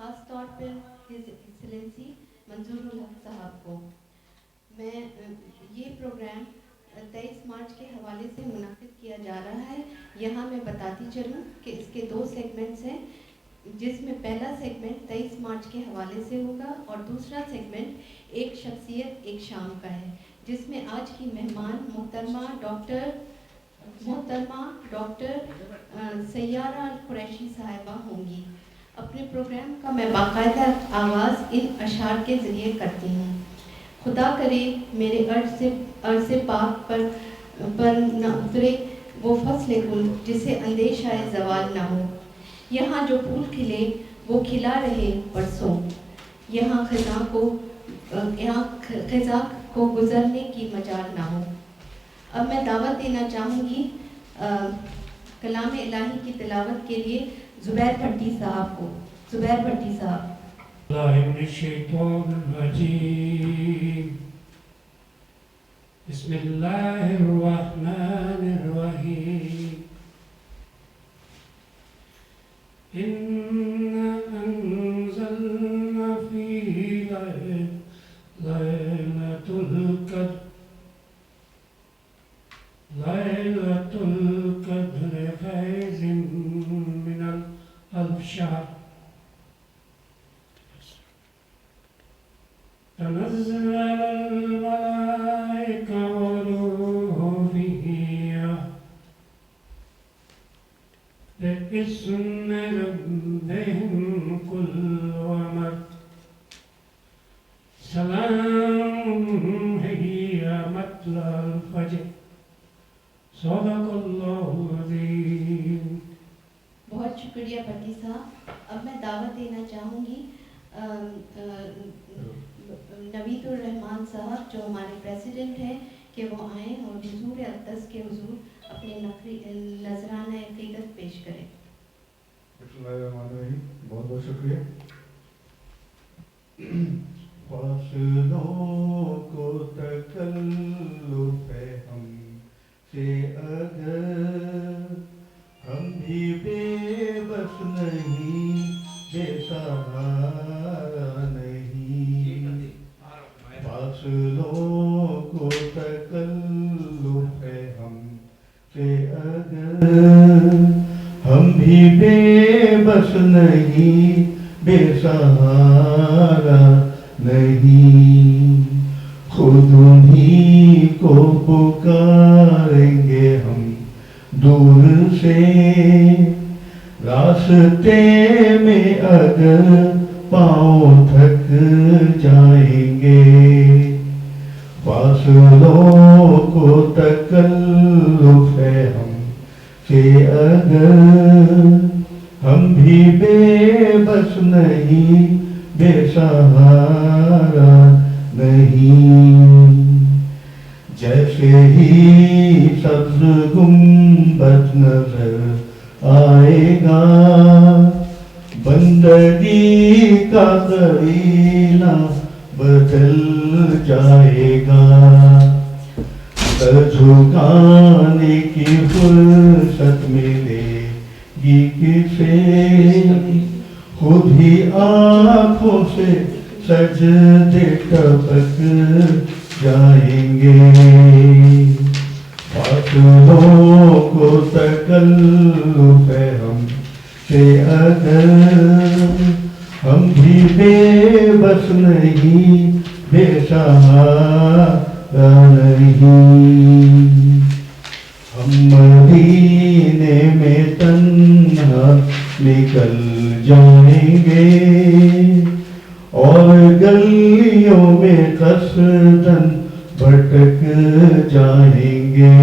خاص طور پر his excellency منظور الحق صاحب کو. میں یہ پروگرام 23 مارچ کے حوالے سے منعقد کیا جا رہا ہے. یہاں میں بتاتی چلوں کہ اس کے 2 سیگمنٹس ہیں، جس میں پہلا سیگمنٹ 23 مارچ کے حوالے سے ہوگا اور دوسرا سیگمنٹ ایک شخصیت ایک شام کا ہے، جس میں آج کی مہمان محترمہ ڈاکٹر سیارہ قریشی صاحبہ ہوں گی. اپنے پروگرام کا میں باقاعدہ آغاز ان اشعار کے ذریعے کرتی ہوں. خدا کرے میرے عرض پاک پر نہ اترے وہ فصل گل جسے اندیشہ زوال نہ ہو. یہاں جو پھول کھلے وہ کھلا رہے برسوں، یہاں خزاں کو گزرنے کی مجال نہ ہو. اب میں دعوت دینا چاہوں گی کلام الہی کی تلاوت کے لیے زبیر بھٹی صاحب کو. زبیر بھٹی صاحب. اللہ من الشیطان الرجیم. بسم اللہ الرحمن الرحیم. اِنَّا أَنزَلْنَا فِي لَيْلَةُ الْقَدْرِ خَيْرٌ مِّنَ أَلْفِ شَهْرٍ تنزل الملائكة والروح فيها بإذن ربهم كل أمر سلام هي مطلع الفجر. صدق اللہ العظیم. بہت شکریہ بھٹی صاحب. اب میں دعوت دینا چاہوں گی نوید الرحمان صاحب جو ہمارے پریزیڈنٹ ہیں کہ وہ آئیں اور حضور اقدس کے حضور اپنے نذرانہ عقیدت پیش کریں. بسم اللہ الرحمن الرحیم. بہت بہت شکریہ. فاصلوں کو تکلف ہے ہم سے اگر ہم بھی بے بس نہیں، بے سہارا نہیں. فاصلوں کو تکلف ہے ہم سے اگر ہم بھی بے بس نہیں، بے سہارا نہیں. خود انہی کو پکاریں گے ہم دور سے، راستے میں اگر پاؤں تھک جائیں گے. فاصلوں کو تکلف ہے ہم سے اگر ہم بھی بے بس نہیں، بے سہارا نہیں. جیسے ہی سبز گنبد نظر آئے گا، بندگی کا قرینہ بدل جائے گا. سر جھکانے کی فرصت ملے گی کسے، خود ہی آنکھوں سے سجدے ٹپک جائیں گے. فاصلوں کو تکلف ہے ہم سے اگر ہم بھی بے بس نہیں، بے سہارا نہیں. ہم مدینے میں تنہا نکل جائیں گے اور گلیوں میں قصداً بھٹک جائیں گے.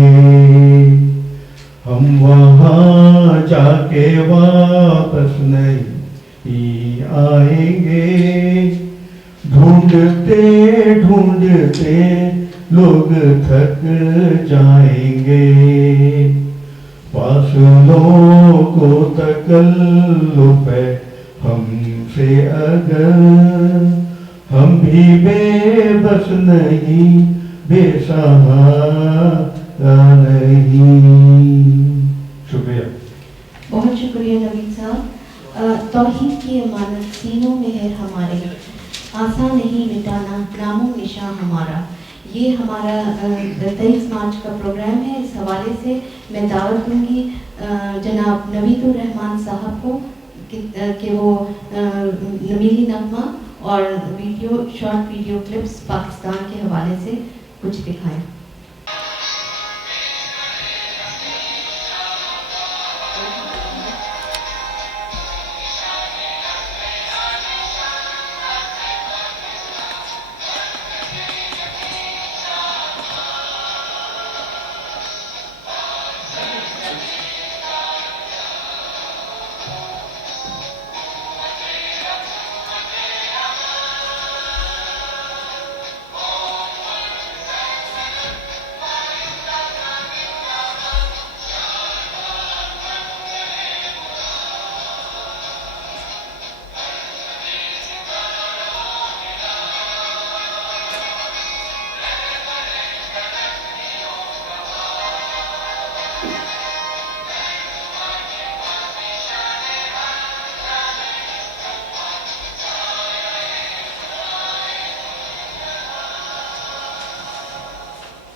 ہم وہاں جا کے واپس نہیں آئیں گے. ڈھونڈتے ڈھونڈتے لوگ تھک جائیں گے. فاصلوں کو تکلف ہے ہم سے اگر ہم بھی بے بس نہیں، بے سہارا نہیں. شکریہ. بہت شکریہ نوید صاحب. توحید کی امانت سی सीनों में है हमारे, आसान नहीं मिटाना नामो निशां हमारा। ये हमारा 23 मार्च का प्रोग्राम है। इस हवाले से मैं दावत दूंगी जनाब नवीदुर रहमान साहब को कि वो नमीली नगमा और शॉर्ट वीडियो क्लिप्स पाकिस्तान के हवाले से कुछ दिखाएं।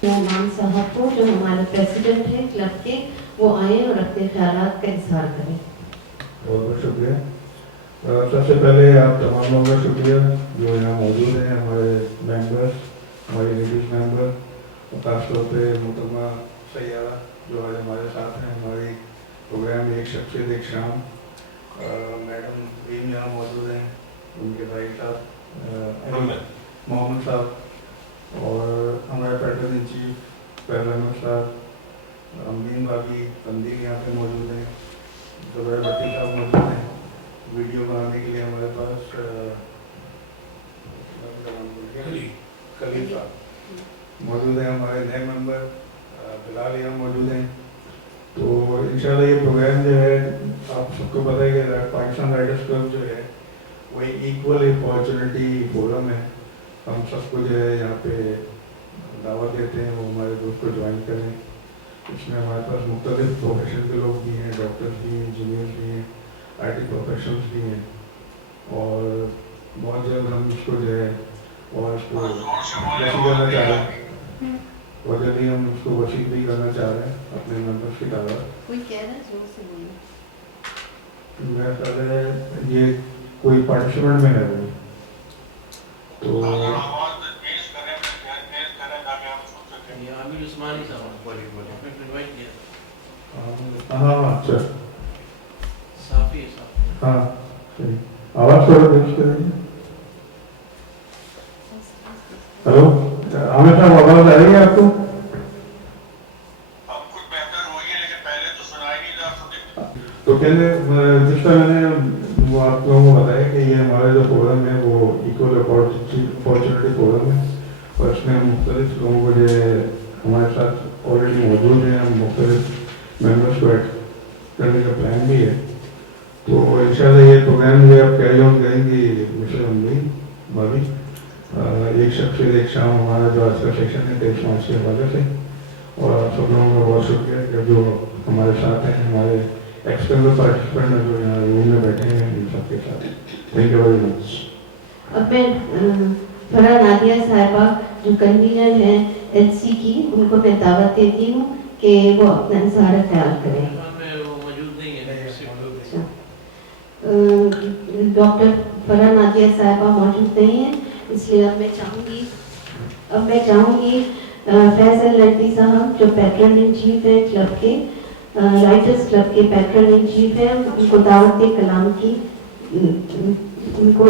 रहमान साहब को, जो हमारे प्रेसिडेंट हैं क्लब के, वो आए और अपने ख्यालात का इजहार करें। बहुत बहुत शुक्रिया। सबसे पहले आप तमाम लोगों का शुक्रिया जो यहाँ मौजूद हैं, हमारे मेंबर्स, हमारे लेडीज मेंबर, और खासतौर पे मोहतरमा सैयारा जो आज हमारे साथ हैं हमारे प्रोग्राम एक शख्सियत एक शाम। मैडम भी यहाँ मौजूद हैं, उनके भाई साहब मोहम्मद साहब, और हमारे पैटर्न इन चीफ पहला साहब, अमीन भाभी तंदीर यहाँ पे मौजूद हैं, जुबैर भट्टी साहब मौजूद हैं। वीडियो बनाने के लिए हमारे पास खलील साहब मौजूद हैं, हमारे नए मेंबर बिलाल यहाँ मौजूद हैं। तो इंशाल्लाह ये प्रोग्राम जो है आप सबको पता है कि पाकिस्तान राइडर्स क्लब जो है वो एक इक्वल अपॉर्चुनिटी फोरम है। हम सबको जो है यहाँ पे दावत देते हैं वो हमारे ग्रुप को ज्वाइन करें। इसमें हमारे पास मुख्तलिफ प्रोफेशन के लोग भी हैं, डॉक्टर्स भी हैं, इंजीनियर्स भी हैं, IT प्रोफेशनल्स भी हैं, और बहुत जल्द हम इसको जो है और इसको वसी करना चाह रहे हैं, और जल्दी हम उसको वसी भी करना चाह रहे हैं अपने मेंबर्स की तादाद। कोई कह रहा है जोर से बोलिए। मेरा ख्याल है ये कोई पार्टिसिपेंट में है वो, तो हाँ अच्छा हाँ सही आवाज़ थोड़ा तेज करेंगे। हेलो आमिर साहब आवाज़ आ रही है आपको? अब कुछ बेहतर हुई है लेकिन पहले तो सुनाई नहीं रहा। तो कहते जिस तरह मैंने वो आप लोगों को बताया कि ये हमारा जो फोरम है वो इक्वल अपॉर्चुनिटी फोरम है, और इसमें हम मुख्तलिफ लोगों को जो है हमारे साथ ऑलरेडी मौजूद हैं, हम मुख्तलिफ मेंबर्स को ऐड करने का प्लान भी है। तो इंशाल्लाह ये प्रोग्राम जो आप कैरी ऑन करेंगे मिस्टर अम्मी भाभी, एक शख्स एक शाम हमारा जो आज का सेशन है 23 मार्च के हवाले से, और आप सब लोगों का बहुत शुक्रिया कि जो हमारे साथ हैं, हमारे एक्सटर्नल पार्टिसिपेंट जो यहाँ रूम में बैठे हैं इन सबके साथ। Thank you very much. अब मैं फरा नादिया साहिबा जो कन्वीनर हैं HC की, उनको मैं दावत देती हूँ कि वो अपना इज़हार ख्याल करें। डॉक्टर फरा नादिया साहिबा मौजूद नहीं है, इसलिए अब मैं चाहूँगी फैसल लड्डी साहब जो पैट्रन इन चीफ है क्लब के, राइटर्स क्लब के पैट्रन इन चीफ है, उनको दावत कलाम की, उनको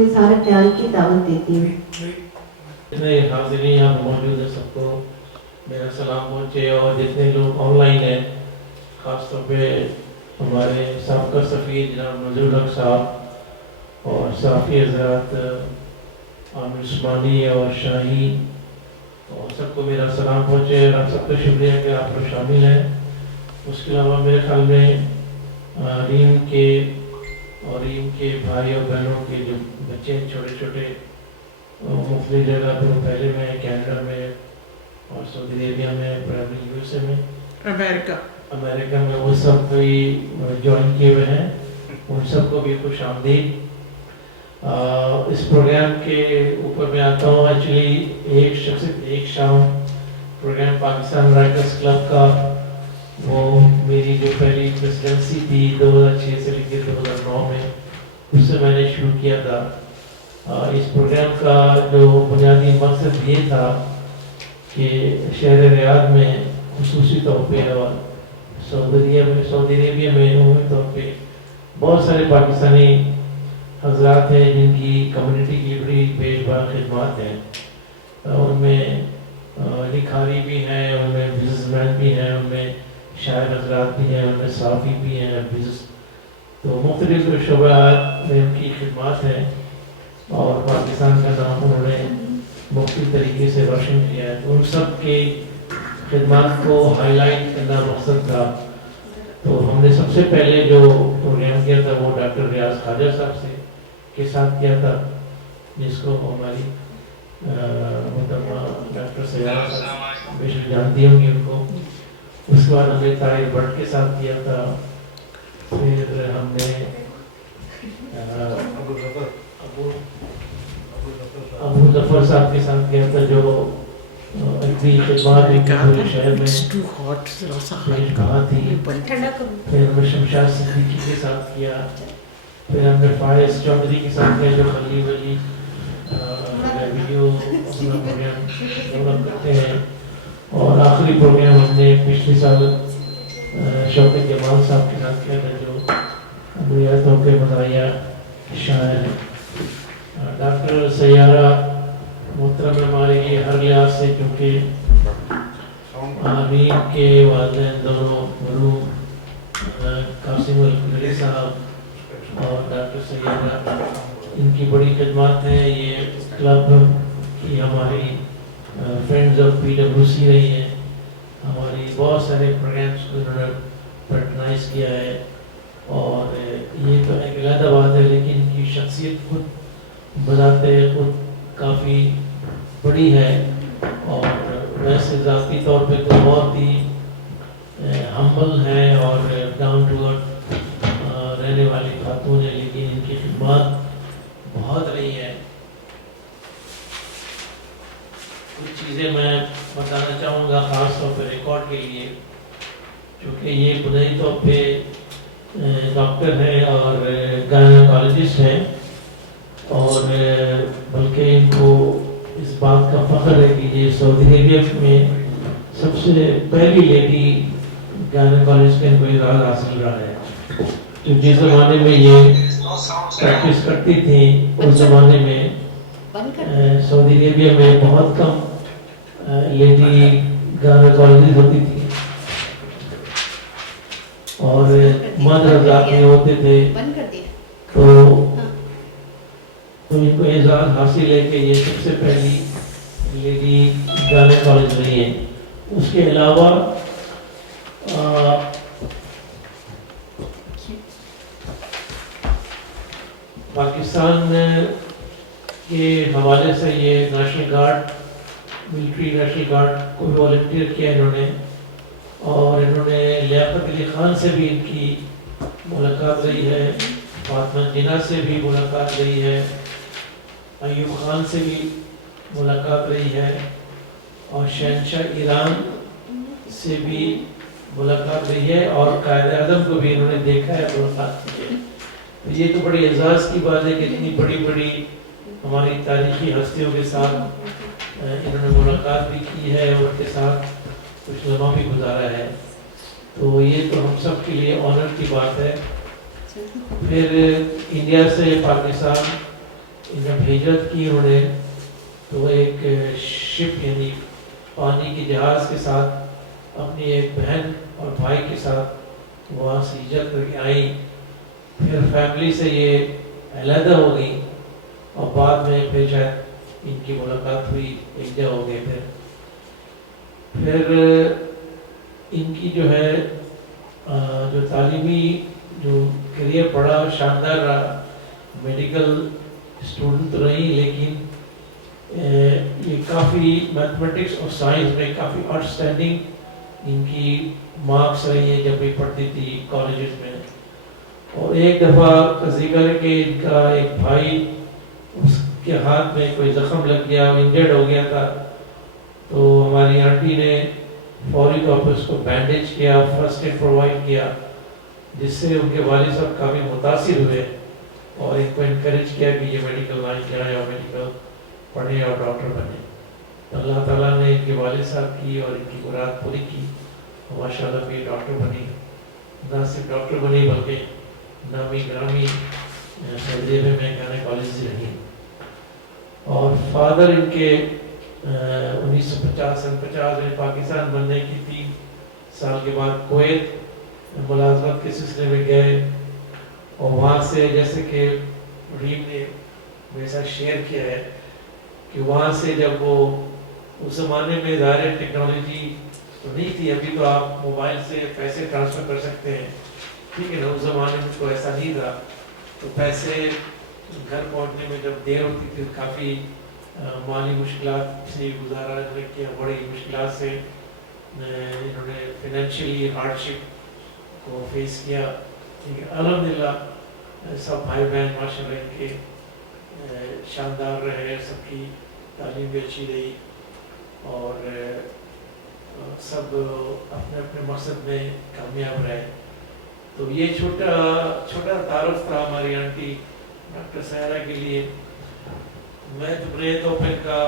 इज़हार ख्याल की दावत देती हूँ। जितने हाज़िरीन यहाँ मौजूद है सबको मेरा सलाम पहुँचे, और जितने लोग ऑनलाइन हैं ख़ासतौर पे हमारे साबका सफ़ीर जनाब नज़रुल हक साहब और साफ़ी हज़रात आमिर उस्मानी और शाही, और सबको मेरा सलाम पहुँचे, और आप सबका शुक्रिया कि आप लोग शामिल हैं। उसके अलावा मेरे ख्याल में रीम के भाई और बहनों के जो बच्चे हैं छोटे छोटे मुख्तलिफ जगह पर, पहले में कनाडा में और सऊदी अरेबिया में, प्राइमरी USA में, अमेरिका में, वो सब भी ज्वाइन किए हुए हैं। ان سب کو بھی خوش آمدید. اس پروگرام کے اوپر میں آتا ہوں. ایکچولی ایک شام پروگرام پاکستان رائٹرز کلب کا وہ میری جو پہلی پریسیڈنسی تھی 2006 سے لے کے 2009 میں, اس سے میں نے شروع کیا تھا. اس پروگرام کا جو بنیادی مقصد یہ تھا کہ شہر ریاض میں خصوصی طور پہ اور سعودی عربیہ میں عمومی طور پہ بہت سارے پاکستانی حضرات ہیں جن کی کمیونٹی کی بڑی پیش بار خدمات ہیں. ان میں لکھاری بھی ہیں, ان میں بزنس مین بھی ہیں, ان میں شاعر حضرات بھی ہیں, ان میں صحافی بھی ہیں, تو مختلف شعبات میں ان کی خدمات ہیں اور پاکستان کا نام انہوں نے مختلف طریقے سے روشن کیا ہے. ان سب کے خدمات کو ہائی لائٹ کرنا مقصد تھا. تو ہم نے سب سے پہلے جو پروگرام کیا تھا وہ ڈاکٹر ریاض خواجہ صاحب سے کے ساتھ کیا تھا, جس کو ہماری محترمہ ڈاکٹر سیارہ صاحب بے شک جانتی ہوں گی ان کو. اس کے بعد ہم نے طاہر بٹ کے ساتھ کیا تھا. پھر ہم نے ابو ظفر صاحب کے ساتھ کیا تھا جو اپنی خدمات پورے شہر میں پیش کہا تھی. پھر ہم نے شمشاد صدیقی کے ساتھ کیا. پھر ہم نے فائز چودھری کے ساتھ کیا جو خلی ولی ویڈیو اپنا پروگرام ڈیولپ کرتے ہیں. اور آخری پروگرام ہم نے پچھلے سال شوکت جمال صاحب کے ساتھ کیا تھا جو ریاستوں کے مدعیہ شاعر ہیں. ڈاکٹر سیارہ محترم ہمارے لیے ہر لحاظ سے, کیونکہ عامرین کے والدین دونوں مرحوم قاسم القدری صاحب اور ڈاکٹر سیارہ, ان کی بڑی خدمات ہیں. یہ کلب کی ہماری فرینڈز آف PWC رہی ہیں. ہماری بہت سارے پروگرامس کو انہوں نے پیٹرنائز کیا ہے. اور یہ تو ایک علیحدہ بات ہے, لیکن ان کی شخصیت خود بذاتے خود کافی بڑی ہے. اور ویسے ذاتی طور پہ تو بہت ہی ہمبل ہے اور ڈاؤن ٹو ارتھ رہنے والی خاتون ہے, لیکن ان کی خدمات بہت رہی ہے. کچھ چیزیں میں بتانا چاہوں گا خاص طور پہ ریکارڈ کے لیے, چونکہ یہ بنیادی طور پہ ڈاکٹر ہیں اور گائنیکالوجسٹ ہیں, اور بلکہ ان کو اس بات کا فخر ہے کہ یہ سعودی عربیہ میں سب سے پہلی لیڈی گائنیکالوجسٹ کا ان کو اعزاز حاصل رہا ہے. تو جس زمانے میں یہ پریکٹس کرتی تھیں اس زمانے میں سعودی عربیہ میں بہت کم لیڈی گائنیکالوجسٹ ہوتی تھی اور مرد حضرات میں ہوتے تھے. تو ان کو اعزاز حاصل ہے کہ یہ سب سے پہلی لیڈی گائنیکالوجسٹ رہی ہے. اس کے علاوہ پاکستان کے حوالے سے یہ national guard, military national guard کو بھی والنٹیئر کیا انہوں نے, اور انہوں نے لیاقت علی خان سے بھی ان کی ملاقات رہی ہے, فاطمہ جناح سے بھی ملاقات رہی ہے, ایوب خان سے بھی ملاقات رہی ہے, اور شہنشاہ ایران سے بھی ملاقات رہی ہے, اور قائد اعظم کو بھی انہوں نے دیکھا ہے, ملاقات کی ہے. یہ تو بڑی اعزاز کی بات ہے کہ اتنی بڑی بڑی ہماری تاریخی ہستیوں کے ساتھ انہوں نے ملاقات بھی کی ہے اور ان کے ساتھ کچھ لمحہ بھی گزارا ہے. تو یہ تو ہم سب کے لیے آنر کی بات ہے. پھر انڈیا سے پاکستان جب ہجرت کی انہوں نے, تو ایک شپ یعنی پانی کی جہاز کے ساتھ اپنی ایک بہن اور بھائی کے ساتھ وہاں سے ہجرت کر کے آئیں. پھر فیملی سے یہ علیحدہ ہو گئی اور بعد میں پھر شاید ان کی ملاقات ہوئی, ایک جگہ ہو گئے. پھر ان کی جو ہے جو تعلیمی جو کریئر بڑا شاندار رہا. میڈیکل اسٹوڈنٹ تو رہی, لیکن یہ کافی میتھمیٹکس اور سائنس میں کافی آؤٹ اسٹینڈنگ ان کی مارکس رہی ہیں جب بھی پڑھتی تھی کالجز میں. اور ایک دفعہ کا ذکر ہے کہ ان کا ایک بھائی اس کے ہاتھ میں کوئی زخم لگ گیا، انجرڈ ہو گیا تھا، تو ہماری آنٹی نے فوری طور پر اس کو بینڈیج کیا، فرسٹ ایڈ پرووائڈ کیا، جس سے ان کے والد صاحب کافی متاثر ہوئے اور ان کو انکریج کیا کہ یہ میڈیکل لائن جائے اور میڈیکل پڑھے اور ڈاکٹر بنے۔ اللہ تعالیٰ نے ان کے والد صاحب کی اور ان کی مراد پوری کی، ماشاء اللہ بھی ڈاکٹر بنی، نہ صرف ڈاکٹر بنی بلکہ نامی گرامی سعودی میں گائنیکالوجسٹ رہی۔ اور فادر ان کے 1950 میں پاکستان بننے کی 3 سال کے بعد کویت ملازمت کے سلسلے میں گئے، اور وہاں سے جیسے کہ ریم نے میرے ساتھ شیئر کیا ہے کہ وہاں سے جب وہ اس زمانے میں ظاہر ٹیکنالوجی تو نہیں تھی، ابھی تو آپ موبائل سے پیسے ٹرانسفر کر سکتے ہیں، ٹھیک ہے نا، اس زمانے میں تو ایسا نہیں تھا، تو پیسے گھر پہنچنے میں جب دیر ہوتی تھی کافی مالی مشکلات سے گزارا کیا، بڑی مشکلات سے انہوں نے فائنینشلی ہارڈ شپ کو فیس کیا، ٹھیک ہے۔ الحمدللہ سب بھائی بہن ماشاء اللہ ان کے شاندار رہے، سب کی تعلیم بھی اچھی رہی، اور سب اپنے اپنے مقصد میں کامیاب رہے۔ تو یہ چھوٹا تعارف تھا ہماری آنٹی ڈاکٹر سہرا کے لیے۔ میں جمہوریت اوپن کا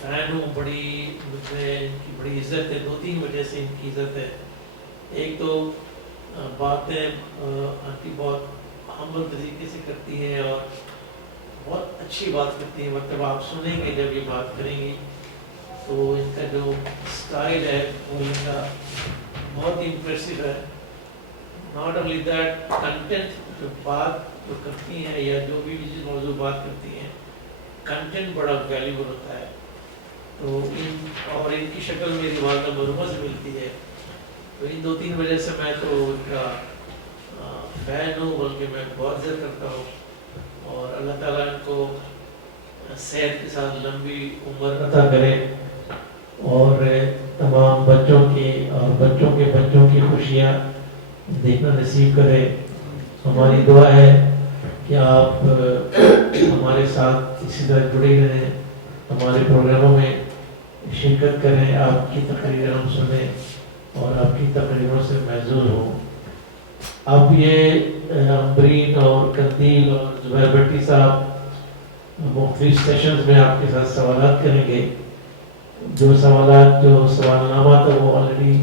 فین ہوں، مجھے ان کی بڑی عزت ہے، 2-3 وجہ سے ان کی عزت ہے۔ ایک تو باتیں آنٹی بہت ہمبل طریقے سے کرتی ہیں اور بہت اچھی بات کرتی ہیں، مطلب آپ سنیں گے جب یہ بات کریں گی تو ان کا جو اسٹائل ہے وہ ان کا بہت امپریسو ہے۔ ناٹ اونلی دیٹ، کنٹینٹ جو بات جو کرتی ہیں یا جو بھی جس موضوع بات کرتی ہیں، کنٹینٹ بڑا ویلیبل ہوتا ہے۔ تو ان کی شکل میری والدہ مرحومہ سے ملتی ہے، تو ان 2-3 وجہ سے میں تو ان کا فین ہوں، بلکہ میں بہت عزت کرتا ہوں، اور اللہ تعالیٰ ان کو صحت کے ساتھ لمبی عمر عطا کرے، اور تمام بچوں کی اور بچوں کے بچوں کی خوشیاں دیکھنا نصیب کرے۔ ہماری دعا ہے کہ آپ ہمارے ساتھ اسی طرح جڑے رہیں، ہمارے پروگراموں میں شرکت کریں، آپ کی تقریریں ہم سنیں اور آپ کی تقریروں سے محظوظ ہوں۔ اب یہ امبرین اور قندیل اور زبیر بھٹی صاحب مختلف سیشنز میں آپ کے ساتھ سوالات کریں گے۔ جو سوال نامہ تھا وہ آلریڈی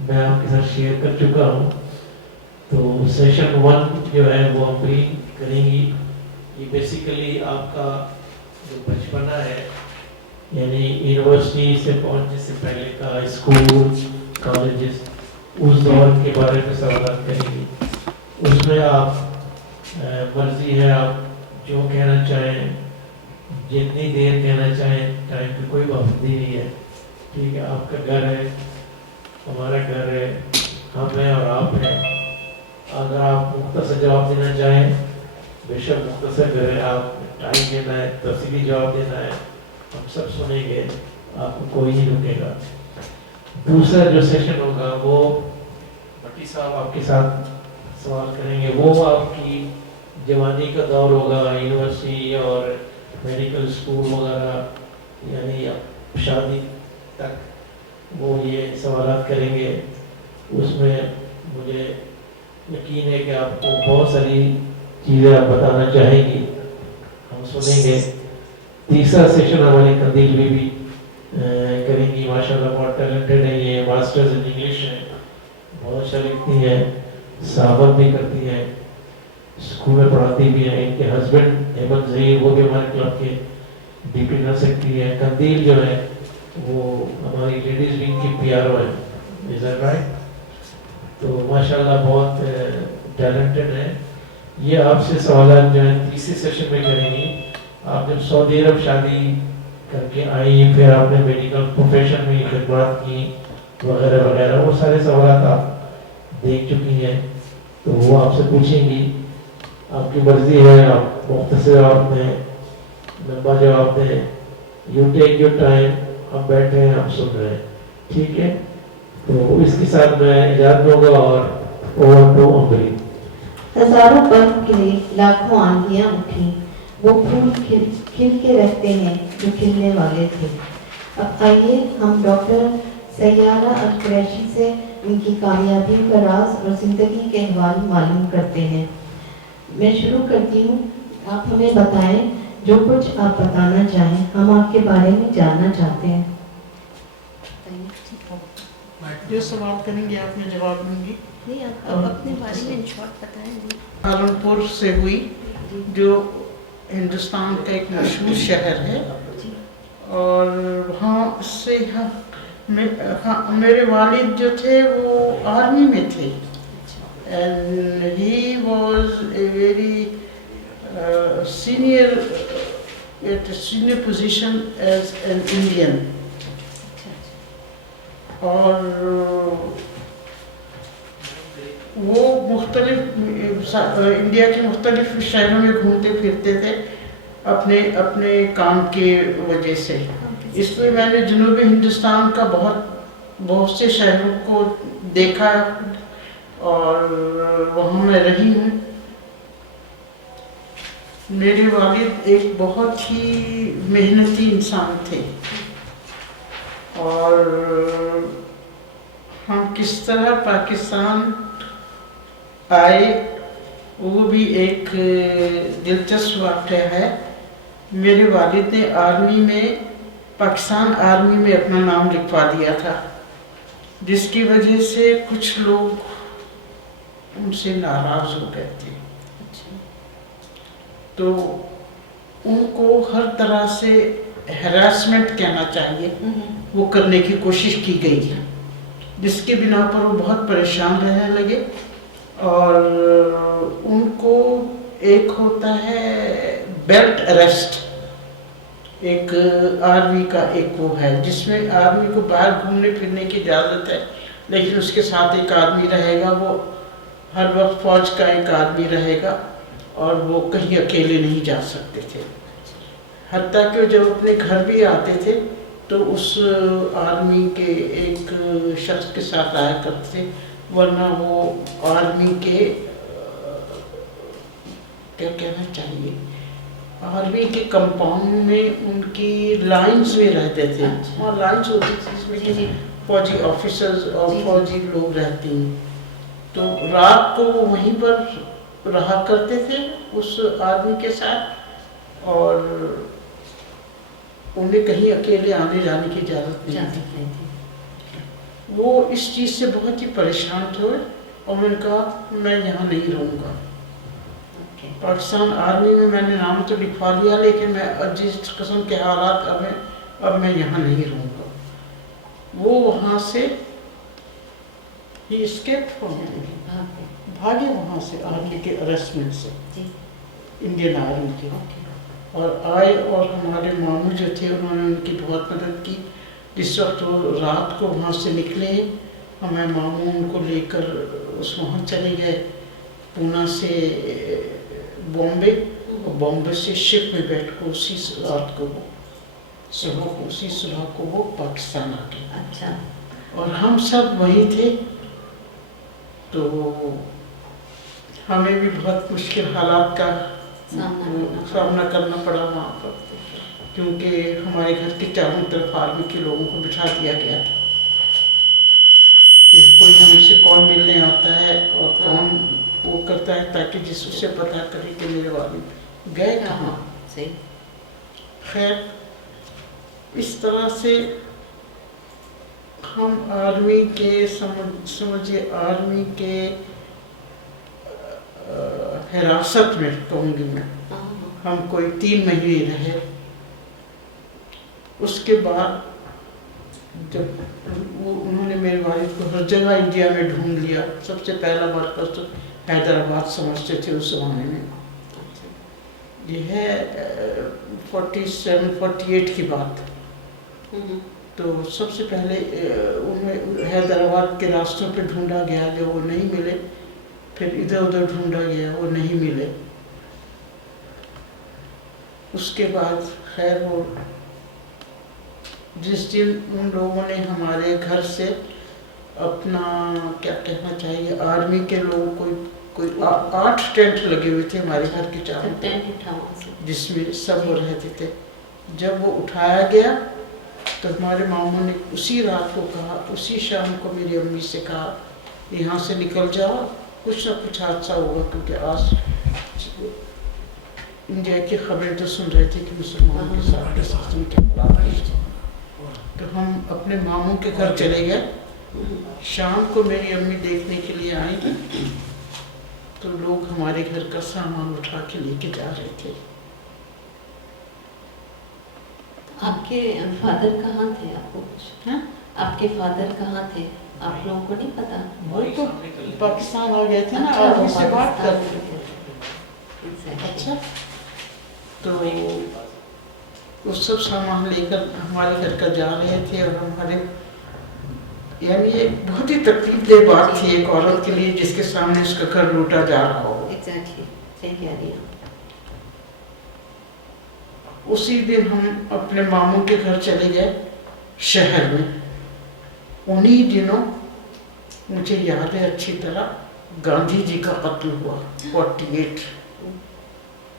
میں آپ کے ساتھ شیئر کر چکا ہوں۔ تو سیشن 1 جو ہے وہ امبرین کریں گی، یہ بیسیکلی آپ کا جو بچپنا ہے، یعنی یونیورسٹی سے پہنچنے سے پہلے کا اسکول کالجز، اس دور کے بارے میں سوالات کریں گی۔ اس میں آپ مرضی ہے آپ جو کہنا چاہیں، جتنی دیر کہنا چاہیں، ٹائم کی کوئی پابندی نہیں ہے، ٹھیک ہے۔ آپ کا گھر ہے، ہمارا گھر ہے، ہم ہیں اور آپ ہیں۔ اگر آپ مختصر جواب دینا چاہیں بے شک مختصر کریں، آپ ٹائم دینا ہے، تفصیلی جواب دینا ہے، ہم سب سنیں گے، آپ کو کوئی نہیں رکے گا۔ دوسرا جو سیشن ہوگا وہ بھٹی صاحب آپ کے ساتھ سوال کریں گے، وہ آپ کی جوانی کا دور ہوگا، یونیورسٹی اور میڈیکل اسکول وغیرہ، یعنی شادی تک وہ یہ سوالات کریں گے۔ اس میں مجھے یقین ہے کہ آپ کو بہت ساری چیزیں آپ بتانا چاہیں گی، ہم سنیں گے۔ تیسرا سیشن ہماری قندیل بھی کریں گی، ماشاءاللہ بہت ٹیلنٹڈ ہے، یہ ماسٹرز ان انگلش ہے، بہت اچھا لکھتی ہیں، صحافت بھی کرتی ہیں، اسکول میں پڑھاتی بھی ہیں۔ ان کے ہسبینڈ احمد ظہیر وہ بھی ہمارے کلب کے ڈی پی نر سیکرٹری ہیں۔ قندیل جو ہے وہ ہماری لیڈیز ونگ کی پی آر او ہے، از دیٹ رائٹ؟ تو ماشاءاللہ بہت ٹیلنٹڈ ہیں۔ یہ آپ سے سوالات جو ہیں تیسرے سیشن میں کریں گی۔ آپ جب سعودی عرب شادی کر کے آئی، پھر آپ نے میڈیکل پروفیشن میں خدمات کی وغیرہ وغیرہ، وہ سارے سوالات آپ دیکھ چکی ہیں، تو وہ آپ سے پوچھیں گی۔ آپ کی مرضی ہے آپ مختصر جواب دیں، لمبا جواب دیں، یو ٹیک یور ٹائم، ہم بیٹھے ہیں، ہم سن رہے ہیں، ٹھیک ہے۔ تو اس کے ساتھ میں اجازت دوں گا اور اوور ٹو امبرین۔ हजारों पल खिले, लाखों आंधियां उठी, वो फूल खिल के रहते हैं जो खिलने वाले थे। अब आइए हम डॉक्टर सैयारा अल कुरैशी से उनकी कामयाबियों का राज और ज़िंदगी के अहवाल मालूम करते हैं। मैं शुरू करती हूँ, आप हमें बताएं जो कुछ आप बताना चाहें, हम आपके बारे में जानना चाहते हैं। जो सवाल करेंगे आप में जवाब दूंगी। नहीं, आप अपने बारे में शॉर्ट बताएं। पालनपुर से हुई, जो हिंदुस्तान का एक मशहूर शहर है, और वहाँ से मेरे वालिद जो थे वो आर्मी में थे, and he was a very senior at senior position as an Indian. और वो मुख्तलिफ इंडिया के मुख्तलिफ शहरों में घूमते फिरते थे अपने काम की वजह से। इसलिए मैंने जनूबी हिंदुस्तान का बहुत से शहरों को देखा और वहाँ मैं रही हूँ। मेरे वालिद एक बहुत ही मेहनती इंसान थे, और हम किस तरह पाकिस्तान आए वो भी एक दिलचस्प वाक़या है। मेरे वालिद ने पाकिस्तान आर्मी में अपना नाम लिखवा दिया था, जिसकी वजह से कुछ लोग उनसे नाराज़ हो गए थे। तो उनको हर तरह से हैरेसमेंट कहना चाहिए, वो करने की कोशिश की गई है, जिसके बिना पर वो बहुत परेशान रहने लगे। और उनको एक होता है बेल्ट अरेस्ट, एक आर्मी का एक वो है जिसमें आर्मी को बाहर घूमने फिरने की इजाज़त है, लेकिन उसके साथ एक आदमी रहेगा, वो हर वक्त फौज का एक आदमी रहेगा, और वो कहीं अकेले नहीं जा सकते थे। हत्ता कि जब अपने घर भी आते थे तो उस आर्मी के एक शख्स के साथ आया करते थे, वरना वो आर्मी के क्या कहना चाहिए, आर्मी के कंपाउंड में उनकी लाइंस में रहते थे। वहाँ लाइंस होती थी जिसमें फौजी ऑफिसर्स और फौजी लोग रहते हैं, तो रात को वो वहीं पर रहा करते थे उस आदमी के साथ, और उन्हें कहीं अकेले आने जाने की इजाज़त नहीं थी। वो इस चीज़ से बहुत ही परेशान थे, और मैंने कहा मैं यहाँ नहीं रहूँगा। पाकिस्तान आर्मी में मैंने नाम तो लिखवा लिया, लेकिन मैं जिस किस्म के हालात अब मैं यहाँ नहीं रहूँगा। वो वहाँ से भागे वहाँ से आर्मी के अरेस्टमेंट से, इंडियन आर्मी के, और आए, और हमारे मामू जो थे उन्होंने उनकी बहुत मदद की। जिस वक्त वो रात को वहाँ से निकले, हमें मामू उनको लेकर वहाँ चले गए, पूना से बॉम्बे से शिप में बैठ कर उसी रात को उसी सुबह को वो पाकिस्तान आ गए। अच्छा। और हम सब वहीं थे, तो हमें भी बहुत मुश्किल हालात का सामना करना पड़ा वहाँ पर, क्योंकि हमारे घर के चारों तरफ आर्मी के लोगों को बिठा दिया गया था कि कोई हमसे कौन मिलने आता है और कौन वो करता है, ताकि जिससे पता करे कि मेरे वालिद गए कहाँ। सही। खैर, इस तरह से हम आर्मी के समझिए आर्मी के हिरासत में कहूँगी मैं, हम कोई 3 महीने रहे। उसके बाद जब उन्होंने मेरे वालिद को हर जगह इंडिया में ढूंढ लिया, सबसे पहला मरकज़ तो हैदराबाद समझते थे उस ज़माने में। ये है 47-48 की बात। तो सबसे पहले उन्हें हैदराबाद के रास्तों पे ढूंढा गया, जो वो नहीं मिले, फिर इधर उधर ढूंढा गया, वो नहीं मिले। उसके बाद खैर वो जिस दिन उन लोगों ने हमारे घर से अपना क्या कहना चाहिए आर्मी के लोगों को कोई 8 टेंट लगे हुए थे हमारे घर के चारों सब टेंट उठा वहाँ से। जिसमें सब वो रहते थे। जब वो उठाया गया तो हमारे मामू ने उसी रात को कहा, उसी शाम को मेरी अम्मी से कहा यहाँ से निकल जाओ, कुछ ना कुछ हादसा होगा, क्योंकि आज इंडिया की खबरें तो सुन रहे थे कि मुसलमानों के साथ किस्म के हालात। तो हम अपने मामू के घर चले गए। शाम को मेरी अम्मी देखने के लिए आई तो लोग हमारे घर का सामान उठा के लेके जा रहे थे। आपके फादर कहाँ थे? आपको कुछ हाँ? आपके फादर कहाँ थे? आप लोगों को नहीं पता? वो तो पाकिस्तान आ गए थे ना, अच्छा, आर्मी वो से बात कर पाकिस्तान रहे थे। Exactly. अच्छा, तो वो सब सामान लेकर हमारे घर का जा रहे थे और हमारे, यानी एक बहुत ही तकलीफदेह बात थी एक औरत के लिए जिसके सामने उसका घर लूटा जा रहा हो। Exactly. सही कह रही हैं। उसी दिन हम अपने मामू के घर चले गए शहर में। उन्हीं दिनों मुझे याद है अच्छी तरह, गांधी जी का कत्ल हुआ 48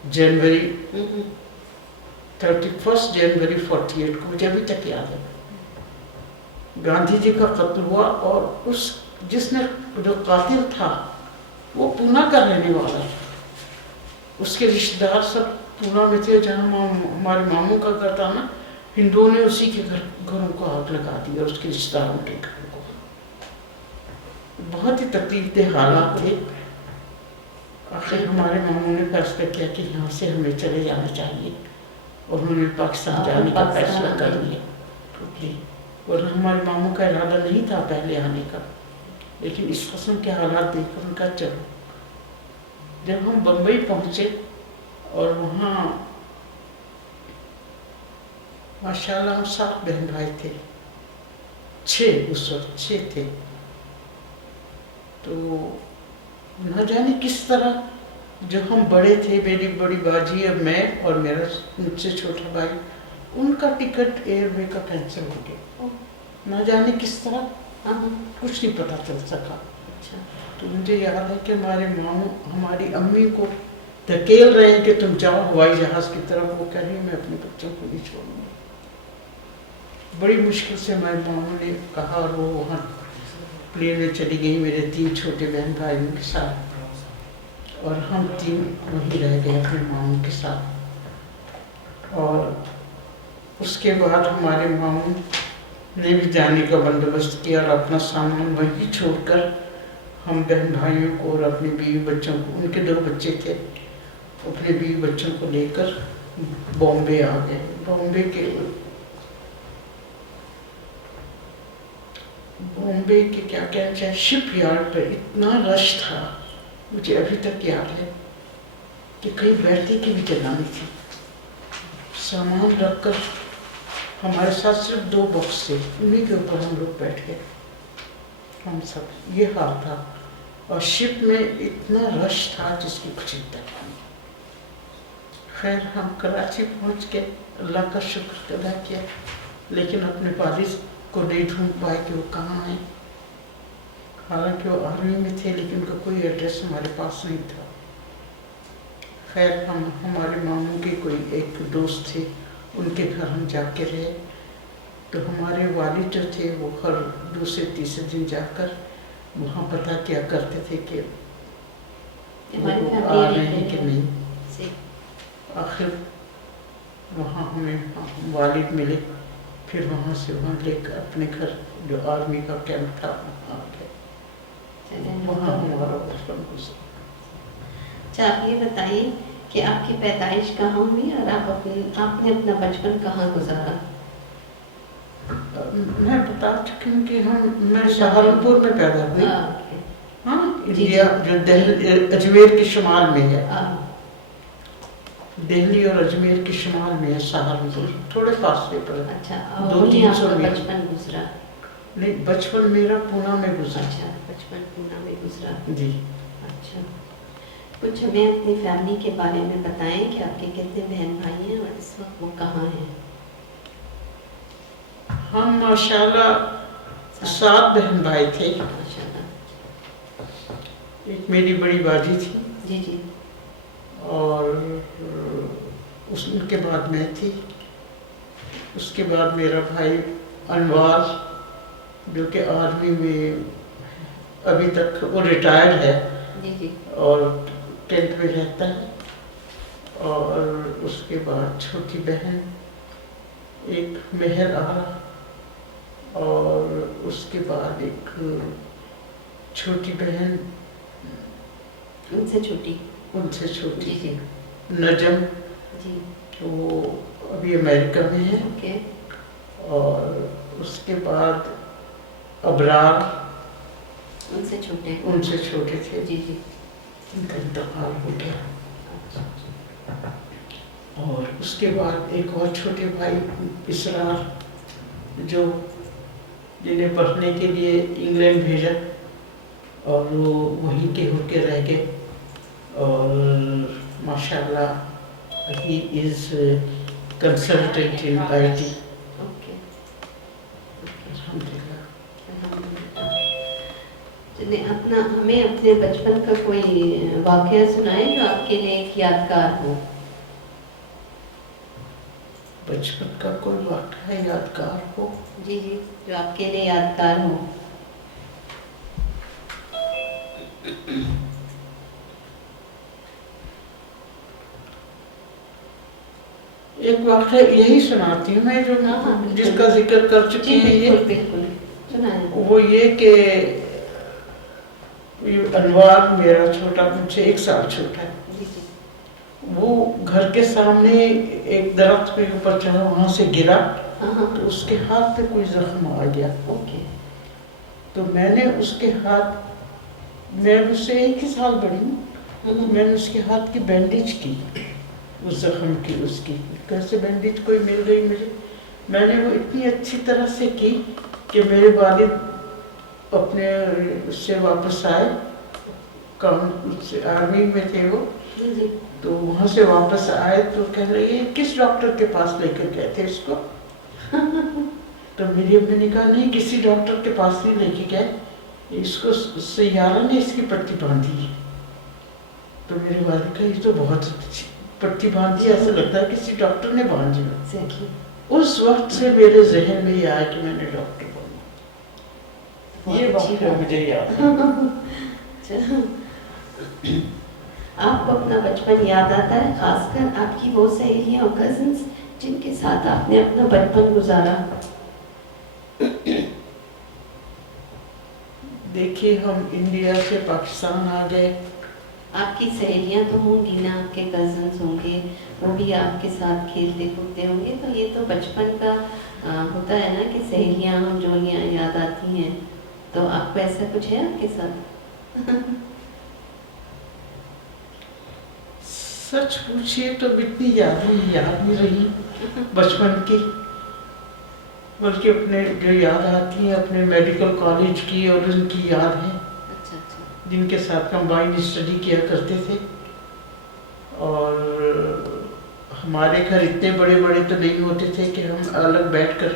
जनवरी 31 जनवरी 48 को, मुझे अभी तक याद है। गांधी जी का कत्ल हुआ और उस जिसने जो कातिल था वो पूना का रहने वाला था। उसके रिश्तेदार सब पूना में थे, जहाँ हमारे मामू का घर था ना, हिंदुओं ने उसी के घरों को आग लगा दी और उसके रिश्तेदारों के घरों को। बहुत ही तकलीफदेह हालात थे। आखिर हमारे मामू ने फैसला किया कि यहाँ से हमें चले जाना चाहिए और उन्होंने पाकिस्तान जाने का फैसला कर लिया। और हमारे मामू का इरादा नहीं था पहले आने का, लेकिन इस किस्म के हालात देखकर उनका चलो। जब हम बम्बई पहुँचे और वहाँ माशाल्लाह हम 7 बहन भाई थे, 6 उस वक्त 6 थे। तो न जाने किस तरह जो हम बड़े थे, मेरी बड़ी बाजी और मैं और मेरा मुझसे छोटा भाई, उनका टिकट एयरवे का कैंसिल हो गया। न जाने किस तरह, कुछ नहीं पता चल सका। अच्छा। तो मुझे याद है कि हमारे मामू हमारी अम्मी को धकेल रहे हैं कि तुम जाओ हवाई जहाज की तरफ। वो कह रही है मैं अपने बच्चों को नहीं छोड़ूंगी। बड़ी मुश्किल से मेरे मामू ने कहा और वो वहाँ प्लेन में चली गई मेरे 3 छोटे बहन भाइयों के साथ, और हम 3 वहीं रह गए अपने मामू के साथ। और उसके बाद हमारे मामू ने भी जाने का बंदोबस्त किया और अपना सामान वहीं छोड़कर हम बहन भाइयों को और अपने बीवी बच्चों को, उनके 2 बच्चे थे, अपने बीवी बच्चों को लेकर बॉम्बे आ गए। बॉम्बे के क्या कहना चाहिए, शिप यार्ड पर इतना रश था, मुझे अभी तक याद है कि कहीं बैठने की भी जगह नहीं थी। सामान रखकर हमारे साथ सिर्फ 2 बॉक्स थे, उन्हीं के ऊपर हम लोग बैठ गए, हम सब। ये हाल था। और शिप में इतना रश था जिसकी कुछ इंतहा नहीं। खैर हम कराची पहुंच के अल्लाह का शुक्र अदा किया, लेकिन अपने वालिद को नहीं ढूंढ पाए कि वो कहाँ हैं। हालांकि वो आर्मी में थे, लेकिन उनका कोई एड्रेस हमारे पास नहीं था। खैर हम हमारे मामू के कोई एक दोस्त थे, उनके घर हम जाके रहे। तो हमारे वालिद जो थे वो हर दूसरे तीसरे दिन जाकर वहाँ पता क्या करते थे कि वो आ रहे हैं कि नहीं। आखिर वहाँ हमें वालिद मिले, फिर वहाँ से वहाँ लेकर अपने घर जो आर्मी का कैंप था वहाँ आ गए। वहाँ हमारा बचपन गुजरा। अच्छा, आप ये बताइए कि आपकी पैदाइश कहाँ हुई और आपने अपना बचपन कहाँ गुजारा? मैं बता चुकी हूँ कि मैं सहारनपुर में पैदा हुई। हाँ, इंडिया जो दिल्ली अजमेर के शुमाल में है। दिल्ली और अजमेर के शुमाल में है सहारनपुर, थोड़े फासले पर। अच्छा, 200-300 मीटर बचपन गुजरा? नहीं, बचपन मेरा पूना में गुजरा। अच्छा, बचपन पूना में गुजरा। जी। अच्छा, कुछ हमें अपनी फैमिली के बारे में बताएं कि आपके कितने बहन भाई हैं और इस वक्त वो कहाँ हैं? हम माशाल्लाह 7 बहन भाई थे। माशाल्लाह। एक मेरी बड़ी बाजी थी जी जी और उसके बाद मैं थी। उसके बाद मेरा भाई अनवार जो कि आर्मी में अभी तक वो रिटायर्ड है जी जी और कैंट में रहता है। और उसके बाद छोटी बहन एक मेहर आरा और उसके बाद एक छोटी बहन उनसे छोटी उनसे छोटी जी जी नजम, जी वो अभी अमेरिका में है। ओके और उसके बाद अबरार उनसे छोटे उनसे छोटे थे, जी जी उनका इंतकाल हो गया। और उसके बाद एक और छोटे भाई इसरार जो जिन्हें पढ़ने के लिए इंग्लैंड भेजा और वो वहीं के होके रह गए और माशाल्लाह he is consultant in IT। Okay अल्हम्दुलिल्लाह। चलिए अपना हमें अपने बचपन का कोई वाकया सुनाए जो आपके लिए एक यादगार हो। बचपन का कोई वाक़या यादगार हो। जी जी जो आपके लिए यादगार हो। एक वाक़या यही सुनाती हूँ मैं जो हाँ, हाँ, बिल्कुल। जिसका जिक्र कर चुकी जी है ये। बिल्कुल बिल्कुल सुनाए। वो ये कि ये अनवार मेरा छोटा मुझसे 1 साल छोटा है। जी जी वो घर के सामने एक दरख्त के ऊपर चढ़ा, वहाँ से गिरा हाँ हाँ तो उसके हाथ पे कोई जख्म आ गया। ओके तो मैंने उसके हाथ, मैं उससे 1 ही साल बड़ी हूँ, मैंने उसके हाथ की बैंडेज की, उस जख्म की उसकी कैसे बैंडेज कोई मिल गई मुझे। मैंने वो इतनी अच्छी तरह से की कि मेरे वालिद अपने उससे वापस आए, काम से आर्मी में थे वो, जी जी तो वहाँ से वापस आए तो कह रहे ये किस डॉक्टर के पास लेकर गए थे इसको। तो मेरी अम्मी ने कहा नहीं किसी डॉक्टर के पास नहीं लेके गए, इसको सैयारा ने इसकी पट्टी बांधी है। तो मेरे वालिद का ये तो बहुत अच्छी पट्टी बांधी, ऐसा लगता है किसी डॉक्टर ने बांधी है। एग्जैक्टली उस वक्त से मेरे जहन में ये आया कि मैंने डॉक्टर बनना। ये बहुत अच्छी वाक़या बात। मुझे याद है। चलो। आपको अपना बचपन याद आता है, खासकर आपकी वो सहेलियां और कजिन्स जिनके साथ आपने अपना बचपन गुजारा। देखिए हम इंडिया से पाकिस्तान आ गए, आपकी सहेलियां तो होंगी ना, आपके कजिन्स होंगे, वो भी आपके साथ खेलते कूदते होंगे, तो ये तो बचपन का होता है ना कि सहेलियां हम जोलियां याद आती हैं। तो आपको ऐसा कुछ है आपके साथ? सच पूछिए तो इतनी यादें याद नहीं रही बचपन की, बल्कि अपने जो याद आती हैं अपने मेडिकल कॉलेज की और उनकी याद है, अच्छा अच्छा जिनके साथ कंबाइंड स्टडी किया करते थे। और हमारे घर इतने बड़े बड़े तो नहीं होते थे कि हम अलग बैठकर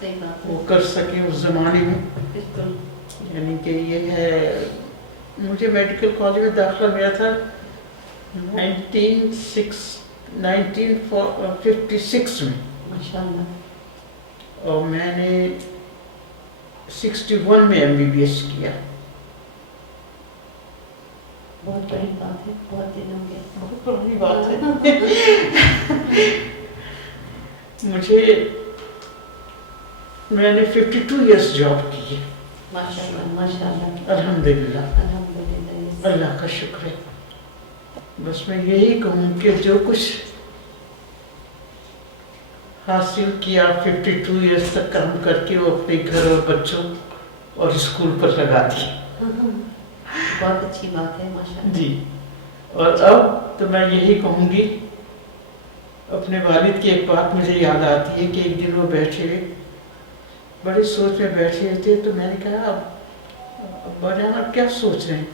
सही बात वो है, कर सकें उस ज़माने में। बिल्कुल। यानी कि ये है, मुझे मेडिकल कॉलेज में दाखिला मिला था 1956 में, माशाल्लाह। और मैंने 61 में MBBS किया। बहुत बड़ी बात है, बहुत दिन हो गए। बहुत पुरानी बात है। मुझे मैंने 52 इयर्स जॉब की है। माशाल्लाह माशाल्लाह अल्हम्दुलिल्लाह, अल्हम्दुलिल्लाह। अल्लाह का शुक्र है। बस मैं यही कहूँ कि जो कुछ हासिल किया 52 इयर्स तक काम करके, वो अपने घर और बच्चों और स्कूल पर लगा दिया। बहुत अच्छी बात है माशाल्लाह। जी, और अब तो मैं यही कहूँगी, अपने वालिद की एक बात मुझे याद आती है कि एक दिन वो बैठे हुए बड़ी सोच में बैठे हुए थे, तो मैंने कहा अब जान आप क्या सोच रहे हैं।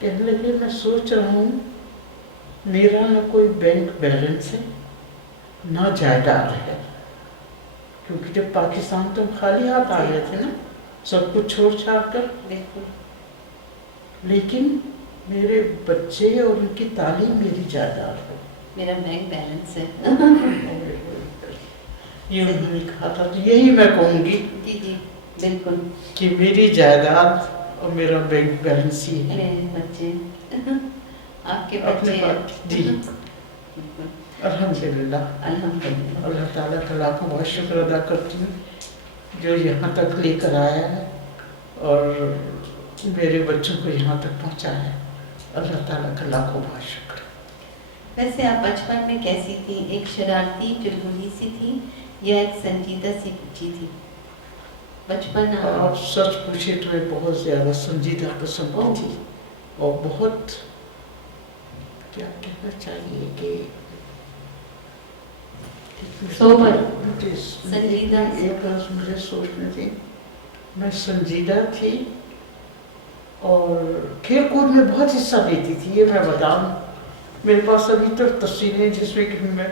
कहने लगे मैं सोच रहा हूँ मेरा न कोई बैंक बैलेंस है ना जायदाद है, क्योंकि जब पाकिस्तान तो हम खाली हाथ आ गए थे ना, सब कुछ छोड़ छाड़ कर। बिल्कुल। لیکن میرے بچے اور ان کی تعلیم میری جائیداد ہے. میرا بینک بیلنس ہے. یہ انہوں نے کہا تھا تو یہی میں کہوں گی جی جی بالکل. کہ میری جائیداد اور میرا بینک بیلنس ہی ہے. میرے بچے آپ کے اپنے بچے بات جی بالکل. الحمدللہ. الحمدللہ. اللہ تعالیٰ کا لاکھوں بہت شکر ادا کرتی ہوں جو یہاں تک لے کر آیا ہے اور میرے بچوں کو یہاں تک پہنچایا ہے. اللہ تعالیٰ کا لاکھوں بہت شکر. ویسے آپ بچپن میں کیسی تھیں؟ ایک شرارتی چلبلی سی تھی یا ایک سنجیدہ سی بچی تھی؟ بچپن آپ سچ پوچھے تو میں بہت زیادہ سنجیدہ قسم کی تھی اور بہت کیا کہنا چاہیے کہ سوبر سنجیدہ. ایک بات مجھے سوچنے تھی، میں سنجیدہ تھی اور کھیل کود میں بہت حصہ لیتی تھی. یہ میں بتاؤں میرے پاس ابھی تک تصویریں جس میں کہ میں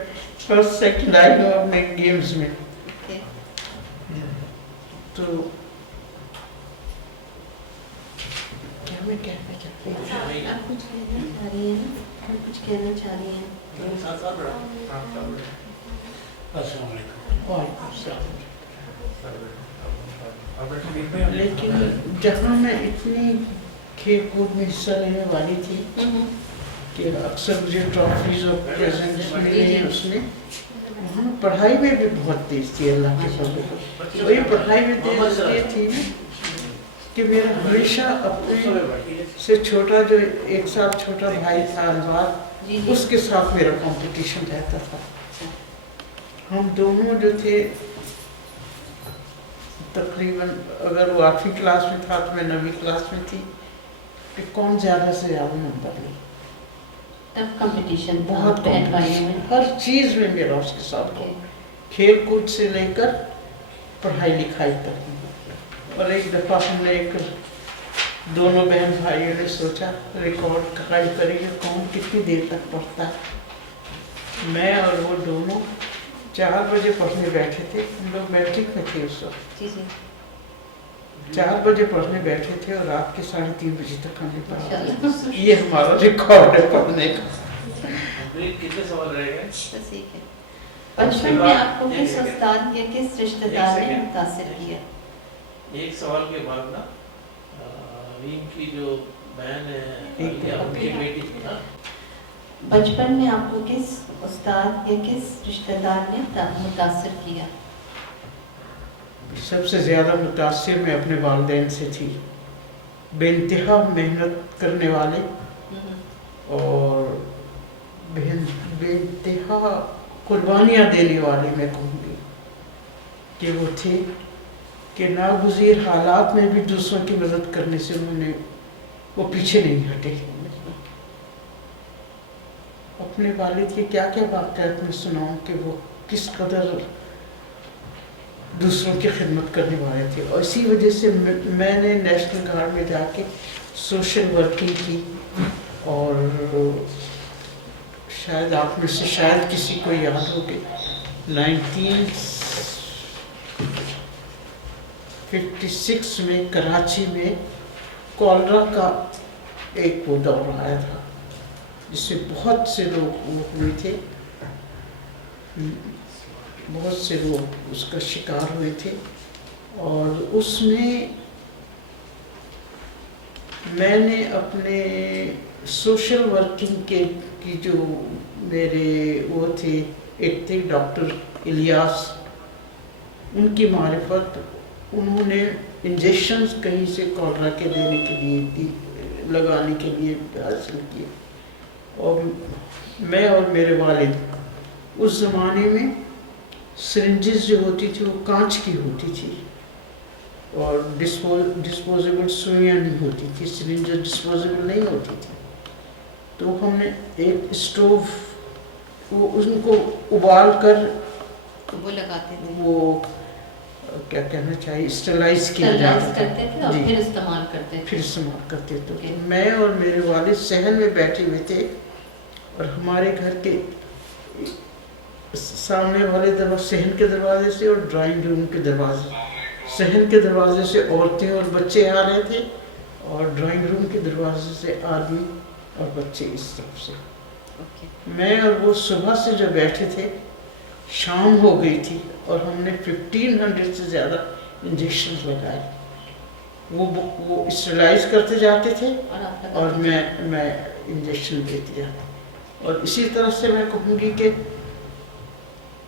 فرسٹ سیکنڈ آئی ہوں اپنے گیمز میں. تو کیا میں کہنا چاہتی ہوں؟ آپ کچھ کہنا چاہ رہی ہیں؟ آپ کچھ کہنا چاہ رہی ہیں؟ السلام علیکم. وعلیکم السلام. لیکن جہاں میں اتنی کھیل کود میں حصہ لینے والی تھی کہ اکثر مجھے ٹرافیز اور پریزنٹس ملے ہیں اس میں، وہاں پڑھائی میں بھی بہت تیز تھی. اللہ کے فضل سے وہی پڑھائی میں تیز اس لیے تھی کہ میرا ہمیشہ اپنے سے چھوٹا جو 1 سال چھوٹا بھائی تھا انوار، اس کے ساتھ میرا کمپٹیشن رہتا تھا. ہم دونوں جو تھے تقریباً اگر وہ 8ویں کلاس میں تھا تو میں 9ویں کلاس میں تھی کہ کون زیادہ سے زیادہ نمبر لے. ٹف کمپٹیشن بہت کمپٹیشن ہر چیز میں میرا اس کے ساتھ کھیل کود سے لے کر پڑھائی لکھائی تک. اور ایک دفعہ ہم نے دونوں بہن بھائیوں نے سوچا ریکارڈ قائم کریں گے کون کتنی دیر تک پڑھتا ہے. میں اور وہ دونوں 4 بجے پڑھنے بیٹھے تھے. ہم لوگ میٹرک میں تھے اس وقت. 4 بجے پڑھنے بیٹھے تھے اور رات کے 3:30 بجے تک ہم نے پڑھا. یہ ہمارا ریکارڈ ہے پڑھنے کا. کتنے سوال رہ گئے؟ بچپن میں آپ کو کس استاد یا کس رشتہ دار نے متاثر کیا؟ ایک سوال کے بعد نا ریم کی جو بہن ہے ان کی بیٹی تھی نا. بچپن میں آپ کو کس استاد یا کس رشتہ دار نے متاثر کیا؟ سب سے زیادہ متاثر میں اپنے والدین سے تھی. بے انتہا محنت کرنے والے اور بے انتہا قربانیاں دینے والے. میں کہوں گی کہ وہ تھے کہ ناگزیر حالات میں بھی دوسروں کی مدد کرنے سے وہ پیچھے نہیں ہٹے. اپنے والد کے کیا کیا واقعات میں سناؤں کہ وہ کس قدر دوسروں کی خدمت کرنے والے تھے. اور اسی وجہ سے میں نے نیشنل گارڈ میں جا کے سوشل ورکنگ کی. اور شاید آپ میں سے شاید کسی کو یاد ہو کہ 1956 میں کراچی میں کولرا کا ایک وہ دور آیا تھا جس سے بہت سے لوگ ہوئے تھے. بہت سے لوگ اس کا شکار ہوئے تھے. اور اس میں نے اپنے سوشل ورکنگ کی جو میرے وہ تھے، ایک تھے ڈاکٹر الیاس، ان کی معرفت. انہوں نے انجیکشنز کہیں سے کولرا کے دینے کے لیے لگانے کے لیے حاصل کیے. اور میں اور میرے والد اس زمانے میں سرنجز جو ہوتی تھی وہ کانچ کی ہوتی تھی اور ڈسپوزیبل سوئیاں نہیں ہوتی تھی. سرنجز ڈسپوزیبل نہیں ہوتی تھی. تو ہم نے ایک اسٹوو ان کو ابال کر وہ لگاتے تھے، وہ کیا کہنا چاہیے اسٹرلائز کیا جاتا تھا. پھر استعمال کرتے تھے. تو میں اور میرے والد صحن میں بیٹھے ہوئے تھے اور ہمارے گھر کے سامنے والے صحن کے دروازے سے اور ڈرائنگ روم کے دروازے، صحن کے دروازے سے عورتیں اور بچے آ رہے تھے और ड्राइंग रूम के दरवाजे से आदमी और बच्चे इस तरफ से। ओके मैं और वो सुबह से जो बैठे थे, शाम हो गई थी और हमने 1500 से ज़्यादा इंजेक्शन लगाए। वो स्टेलाइज करते जाते थे और आप और मैं इंजेक्शन देती जाती। और इसी तरह से मैं कहूँगी कि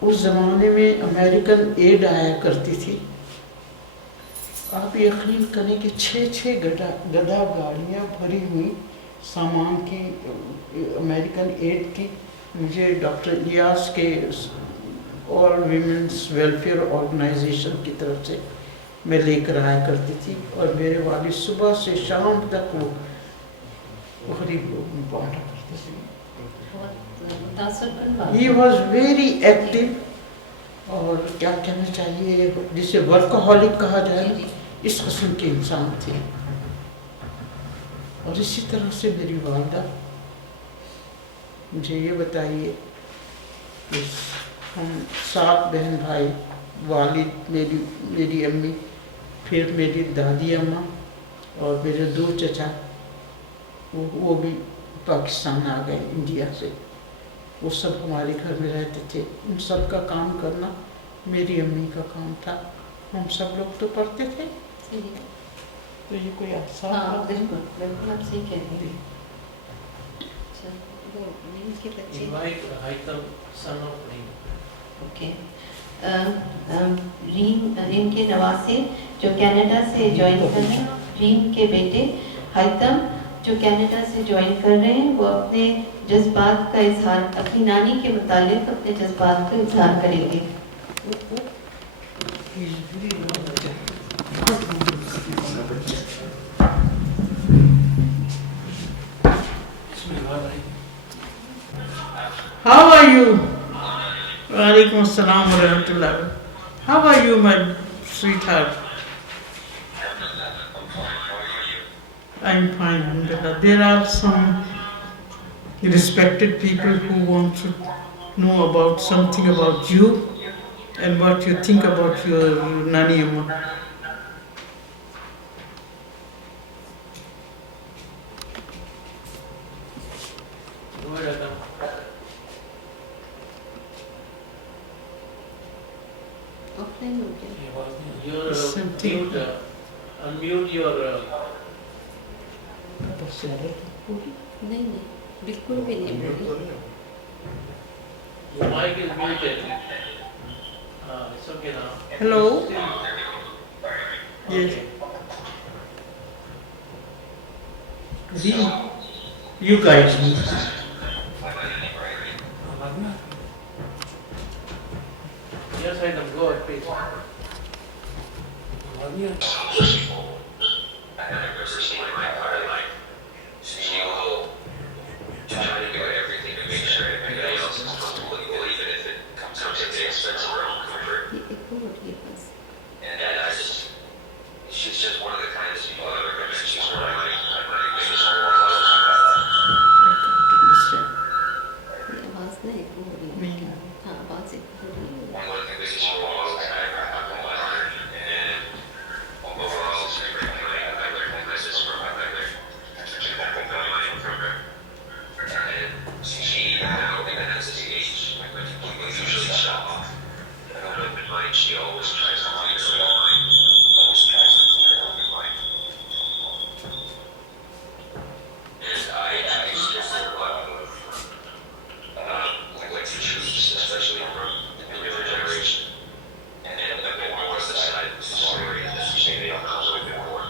उस ज़माने में अमेरिकन एड आया करती थी। आप यकीन करें कि 6-6 गधा गाड़ियाँ भरी हुई सामान की अमेरिकन एड की मुझे डॉक्टर इलियास के ऑल वीमेंस वेलफेयर ऑर्गेनाइजेशन की तरफ से मैं लेकर आया करती थी। और मेरे वालिद सुबह से शाम तक वो गरीब लोगों में बांटा करते थे। बहुत मुतासरकुन बात ही वॉज वेरी एक्टिव और क्या कहना चाहिए, जिसे वर्कaholic कहा जाए, जी, इस किस्म के इंसान थे। और इसी तरह से मेरी वालदा, मुझे ये बताइए कि हम 7 बहन भाई, वालिद, मेरी अम्मी, फिर मेरी दादी अम्मा और मेरे 2 चचा, वो भी पाकिस्तान आ गए इंडिया से। वो सब हमारे घर में रहते थे। उन सब का काम करना मेरी अम्मी का काम था। हम सब लोग तो पढ़ते थे, जी। तो ये कोई आसान हाँ बात नहीं। बिल्कुल बिल्कुल आप सही कह रहे हैं। अच्छा वो नीम के बच्चे Invite Haitham, son of Reem. Okay Reem इनके नवासे जो कनाडा से ज्वाइन कर रहे हैं, रीम के बेटे हैतम जो कनाडा से ज्वाइन कर रहे हैं, वो अपने जज्बात का इजहार, अपनी नानी के मुतालिक अपने जज्बात का इजहार करेंगे। How are you? Walaikum assalam wa rahmatullah. How are you, my sweetheart? I'm fine, alhamdulillah. There are some respected people who want to know about something about you and what you think about your Nani Amma. Go ahead, Haitham. Offline हो गया। You're Something. mute, unmute your. नहीं नहीं बिल्कुल भी नहीं बोली। Your mic is muted. It's okay now. Hello? Okay. Yes. Zee, you guide me. Yes, Haitham, go ahead, please. She will try to do everything to make sure everybody else is comfortable, even if it comes at the expense of her own comfort. ये एक को बोलिए बस। And she's just one of the kindest people I've ever met. She's one of my biggest role models in my life. ये आवाज़ ना एक को बोलिए। हाँ आवाज़ एक को बोलिए। One of the biggest role models I ever have in my life. And overall, she's a great lady. I learned this from my mother. She learned from her. And she even at this age, when people usually shut off, an open mind, she always tries to keep her open mind. Always tries to keep her open mind. And I still have a lot of like to choose, especially from the newer generation. And then more on the side of the story that she may have come with before.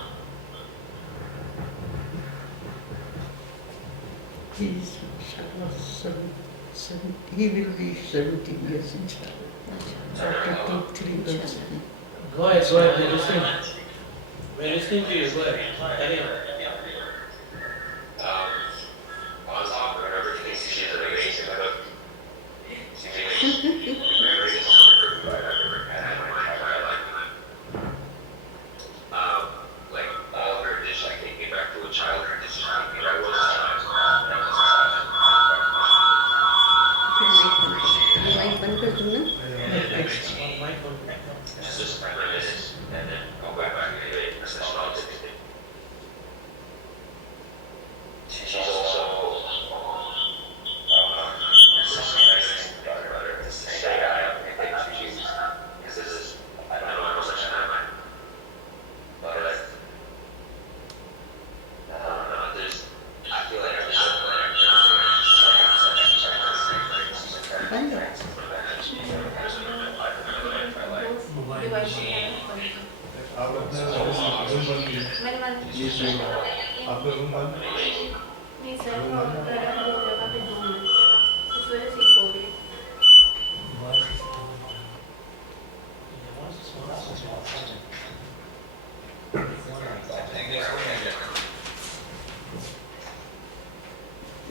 He's inshallah he will be 70 years inshallah. After 2-3 months. Go ahead, we're listening. We're listening to you, go ahead. Carry on. On top of everything, she's an amazing cook. She's the greatest cook I've ever had in my entire lifetime. Like all her dishes take me back to a child. Her dishes take me back to a child. फिर mic बंद कर दूँ ना। Mic on. Just reminisce and then go back to the day. That's all it is. ये सही है। आपका room बंद है? नहीं सर, दो जगह पे दो हैं, इस वजह से हो गई।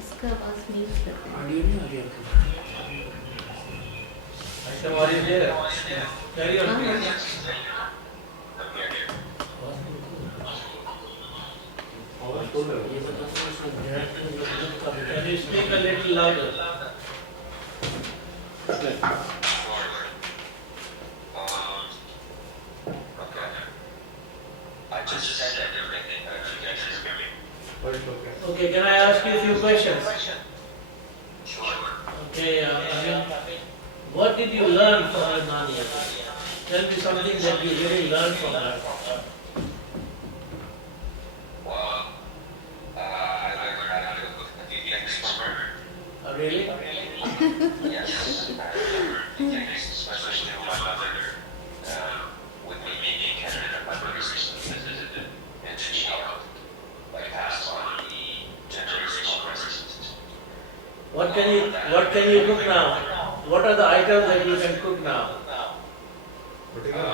इसका आवाज म्यूट करते हैं। ऑडियो नहीं आ रही आपको? हमारी देर कैरी ऑन हाँ, ये बता दो इसमें डायरेक्ट का Can you speak a little louder? Okay. I just said everything. You guys hear me? But it's okay. Okay, can I ask you a few questions? Sure. Okay, what did you learn from your Nani? Tell me something that you really learned from her. Well, I learned how to cook a few things from her. Really? Yes, I remember things, especially with my mother. With me being in Canada, my mother visited, and she helped, like, pass on the generational recipes. What can you cook now? What are the items that you can cook now? What is that?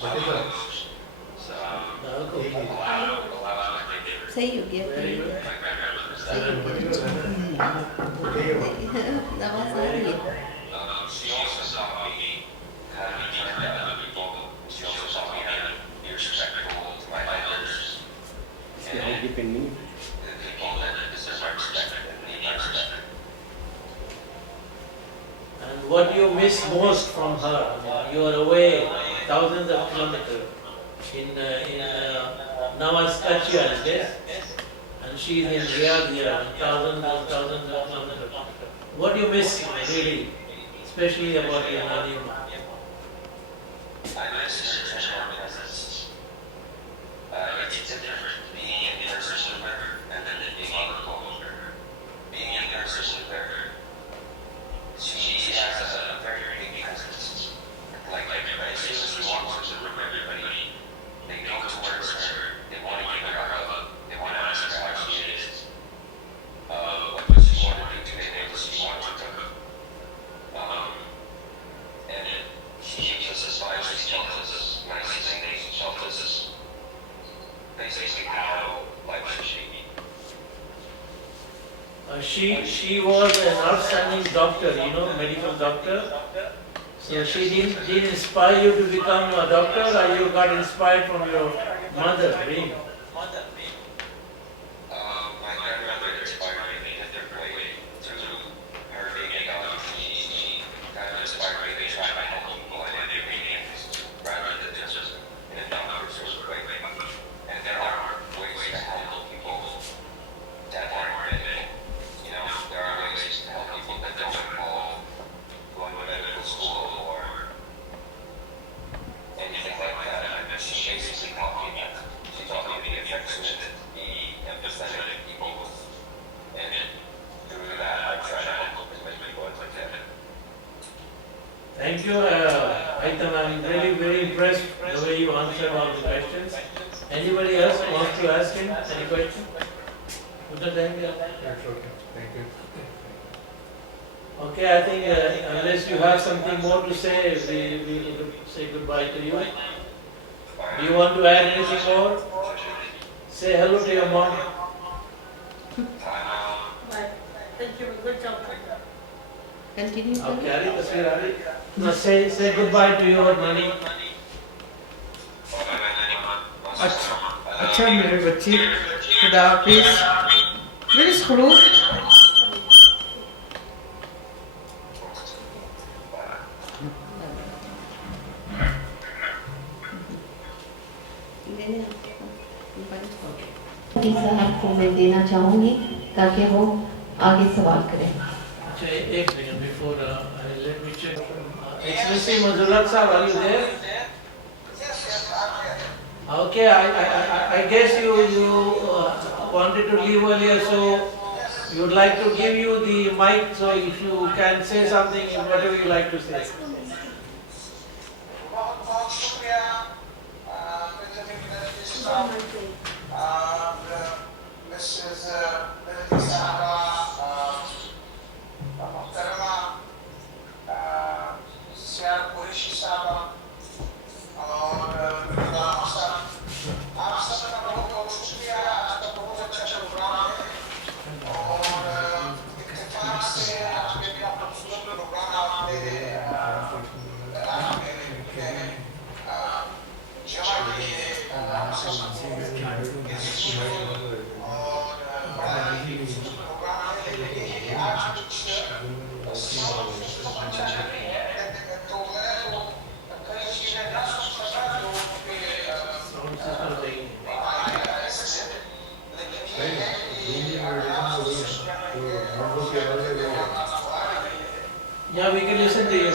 What is that? Dal ko. सही हो गया। Very good. सही हो What is गया। that? Okay, आवाज आ रही है। She also saw me how to be kind to other people. She also saw me how to be respectful to my elders. And the people that deserve my respect and need my respect. And what do you miss most from her? You are away thousands of kilometers in Navaskachian, yes? And she is in Riyadh here, thousands of kilometers. What do you miss really, especially about your Nani? I miss her general presence. It's different being in person with her and then being on the phone with her. Being in person with her, she has a very big presence. Like everybody, as soon as she walks into the room, everybody, they go towards her, they want to give her a hug, they want to ask her how she is. What does she want to do today? What does she want to cook? And she gives us advice, she tells us nice things, she tells us basically how life should be. She was an outstanding doctor, medical doctor. So she didn't inspire you to become a doctor, or you got inspired from your mother being? My grandmother inspired me in a different way through her being a doctor. She kind of inspired me to try to help people and do things rather than just in a doctor's sort of way. And there are ways to help people that aren't medical. There are ways to help people that don't involve going to medical school or anything like that. And she basically taught me that. She taught me to be affectionate, be empathetic to people. And through that, I try to help as many people as I can. Thank you, Aitam. I'm really very impressed the way you answered all the questions. Anybody else wants to ask him any question? That's okay. Thank you. Okay, I think unless you have something more to say, we will say goodbye to you. Do you want to add anything more? Say hello to your mom. Continue Okay, Ali, tasveer Ali. Now say goodbye to your Nani. अच्छा मेरे बच्चे, खुदा हाफिज। Where is Khulud? साहब को मैं देना चाहूँगी ताकि वो आगे सवाल करें। अच्छा, एक second before let me check. Excellency Mazulak Sahab, are you there? Okay, I guess you wanted to leave earlier, so you would like to give you the mic, so if you can say something, whatever you like to say. बहुत बहुत शुक्रिया Yeah, we can listen to you.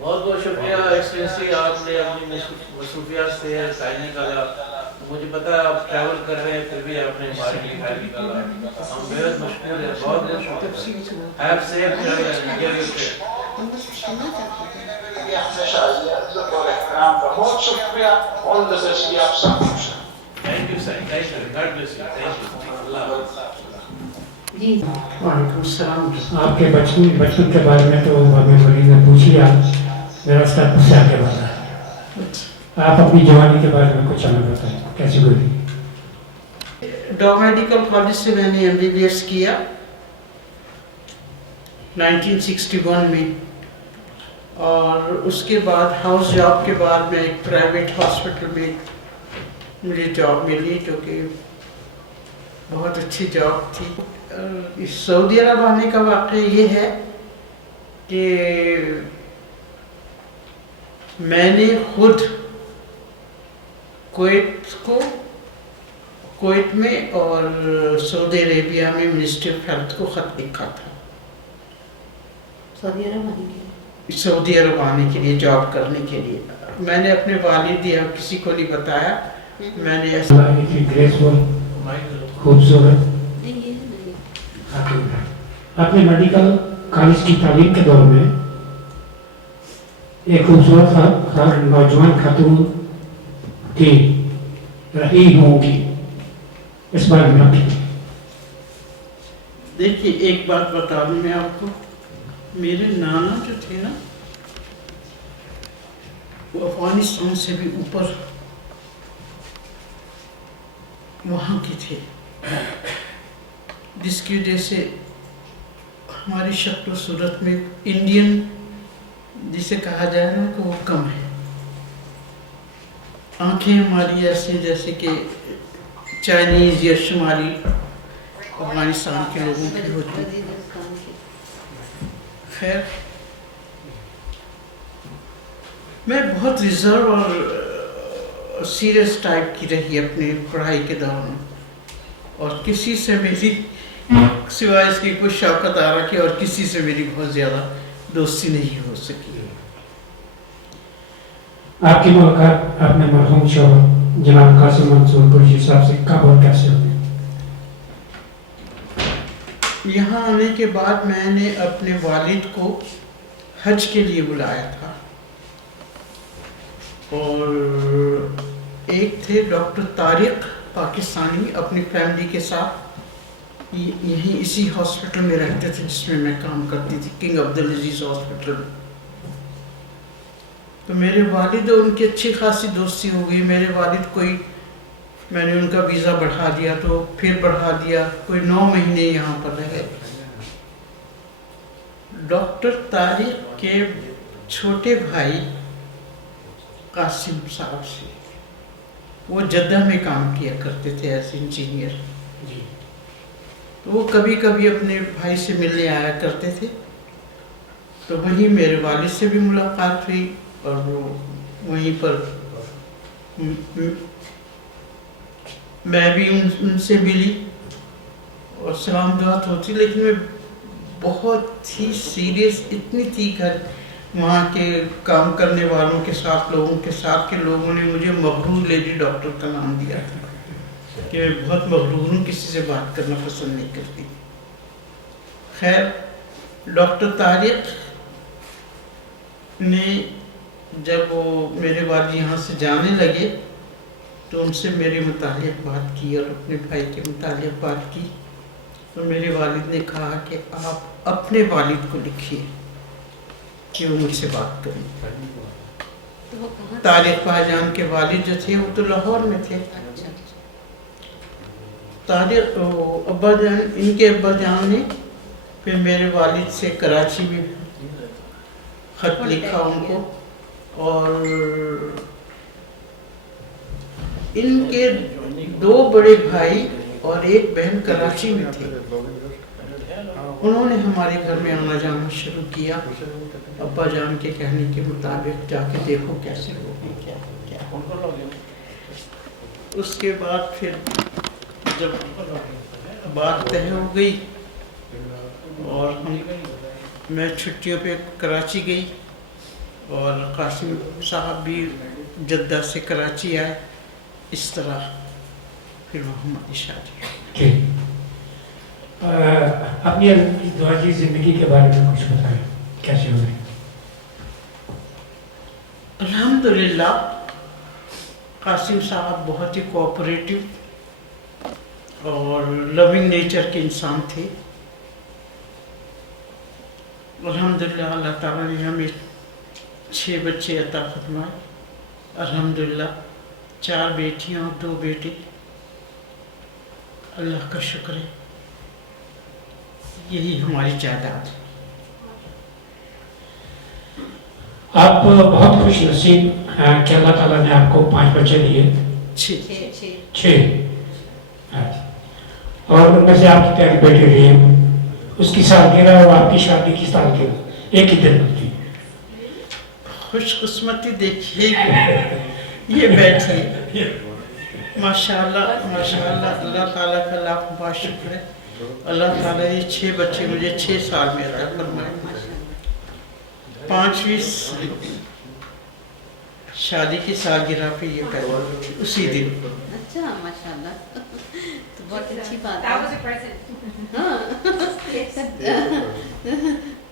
بہت بہت شکریہ excellency, آپ نے اپنی مصروفیات سے ٹائم نکالا. مجھے پتا ہے آپ ٹریول کر رہے ہیں، پھر بھی آپ نے ہمارے لیے ٹائم نکالا. ہم بہت مشکور ہیں، بہت بہت شکریہ. ہیو سیف بہت شکریہ. Thank you sir, thank you, God bless you, thank you, اللہ حافظ. جی وعلیکم السلام. آپ کے بچپن کے بارے میں تو ہمیں مریض نے پوچھ لیا، میرا سر سے آگے بڑھا ہے. آپ اپنی جوانی کے بارے میں کچھ ہمیں بتائیں، کیسی گزری؟ ڈاؤ میڈیکل کالج سے میں نے MBBS کیا 1961 میں، اور اس کے بعد ہاؤس جاب کے بعد میں ایک پرائیویٹ ہاسپٹل میں مجھے جاب ملی، جو کہ بہت اچھی جاب تھی. سعودی عرب آنے کا واقعہ یہ ہے کہ میں نے خود کویت میں اور سعودی عربیہ میں منسٹری آف ہیلتھ کو خط لکھا تھا سعودی عرب آنے کے لیے. سعودی عرب آنے کے لیے، جاب کرنے کے لیے. میں نے اپنے والد یا کسی کو نہیں بتایا. میں نے ایسا ग्रेसफुल खूबसूरत नहीं ये नहीं खातून है. आपने मेडिकल कॉलेज की तालीम के दौर में एक खूबसूरत नौजवान खातून की रही होंगी, इस बारे में आप देखिए एक बात बता दूं मैं आपको, मेरे नाना जो थे ना वो अफगानिस्तान से भी ऊपर वहाँ के थे, जिसकी वजह से हमारी शक्ल सूरत में इंडियन जिसे कहा जाए ना कि वो कम है. आंखें हमारी ऐसी जैसे कि चाइनीज या शुमाली अफगानिस्तान के लोगों की होती. वजीरिस्तान की खैर मैं बहुत रिजर्व और सीरियस टाइप की रही अपनी पढ़ाई के दौरान, और किसी से मेरी सिवाय इसकी कोई शौकत आरा की और किसी से मेरी बहुत ज़्यादा दोस्ती नहीं हो सकी. आपकी मुलाकात अपने मरहूम शौहर जनाब कासिम मंसूर कुरैशी साहब से कब और कैसे हुई? यहाँ आने के बाद मैंने अपने वालिद को हज के लिए बुलाया था, और एक थे डॉक्टर तारिक पाकिस्तानी अपनी फैमिली के साथ यहीं इसी हॉस्पिटल में रहते थे जिसमें मैं काम करती थी, किंग अब्दुल अजीज हॉस्पिटल. तो मेरे वालिद और उनकी अच्छी खासी दोस्ती हो गई. मेरे वालिद कोई मैंने उनका वीज़ा बढ़ा दिया तो फिर बढ़ा दिया, कोई 9 महीने यहाँ पर रहे. डॉक्टर तारिक के छोटे भाई कासिम साहब से वो जद्दा में काम किया करते थे एज इंजीनियर. तो वो कभी कभी अपने भाई से मिलने आया करते थे. तो वहीं मेरे वालिद से भी मुलाकात हुई और वो वहीं पर मैं भी उनसे मिली और सलाम दुआत होती. लेकिन मैं बहुत ही सीरियस इतनी थी घर वहाँ के काम करने वालों के साथ, लोगों के साथ के लोगों ने मुझे मगरूर लेडी डॉक्टर का नाम दिया था कि मैं बहुत मगरूर हूँ, किसी से बात करना पसंद नहीं करती. खैर डॉक्टर तारिक ने जब वो मेरे वालिद यहाँ से जाने लगे तो उनसे मेरे मुतालिक बात की और अपने भाई के मुतालिक बात की. तो मेरे वालिद ने कहा कि आप अपने वालिद को लिखिए कि वो मुझसे बात करें. तो वो कहाँ तारिक भाईजान के वालिद जो थे वो तो लाहौर में थे. अच्छा तारिक अब्बा जान, इनके अब्बा जान ने फिर मेरे वालिद से कराची में खत लिखा उनको, और इनके 2 बड़े भाई और एक बहन कराची में थे. उन्होंने हमारे घर में आना जाना शुरू किया अब्बा जान के कहने के मुताबिक, जाके देखो कैसे लोग क्या क्या. उसके बाद फिर जब बात तय हो गई और मैं छुट्टियों पे कराची गई और कासिम साहब भी जद्दा से कराची आए. इस तरह फिर वो हमारी शादी. ठीक. अपनी दुआजी जिंदगी के बारे में कुछ बताएं, कैसे हुई? अल्हम्दुलिल्लाह कासिम साहब बहुत ही कोऑपरेटिव और लविंग नेचर के इंसान थे. अल्हम्दुलिल्लाह अल्लाह ताला ने हमें 6 बच्चे अता फरमाए. अल्हम्दुलिल्लाह 4 बेटियां और 2 बेटे. अल्लाह का शुक्र है, यही हमारी जायदाद है. आप बहुत खुश नसीब हैं कि अल्लाह ताला ने आपको 5 बच्चे दिए. 6. और उनमें से आपकी प्यारी बेटी रही है, उसकी सालगिरह और आपकी शादी की सालगिरह एक ही दिन होती है. खुशकिस्मती देखिए ये बैठी माशाल्लाह माशाल्लाह. अल्लाह ताला का लाख बार शुक्र है. अल्लाह ताला ने 6 बच्चे मुझे 6 साल में अता फरमाए. 5वीं शादी की सालगिरह पे ये कर उसी दिन। अच्छा माशाल्लाह, तो बहुत अच्छी बात That है। was a present. हाँ।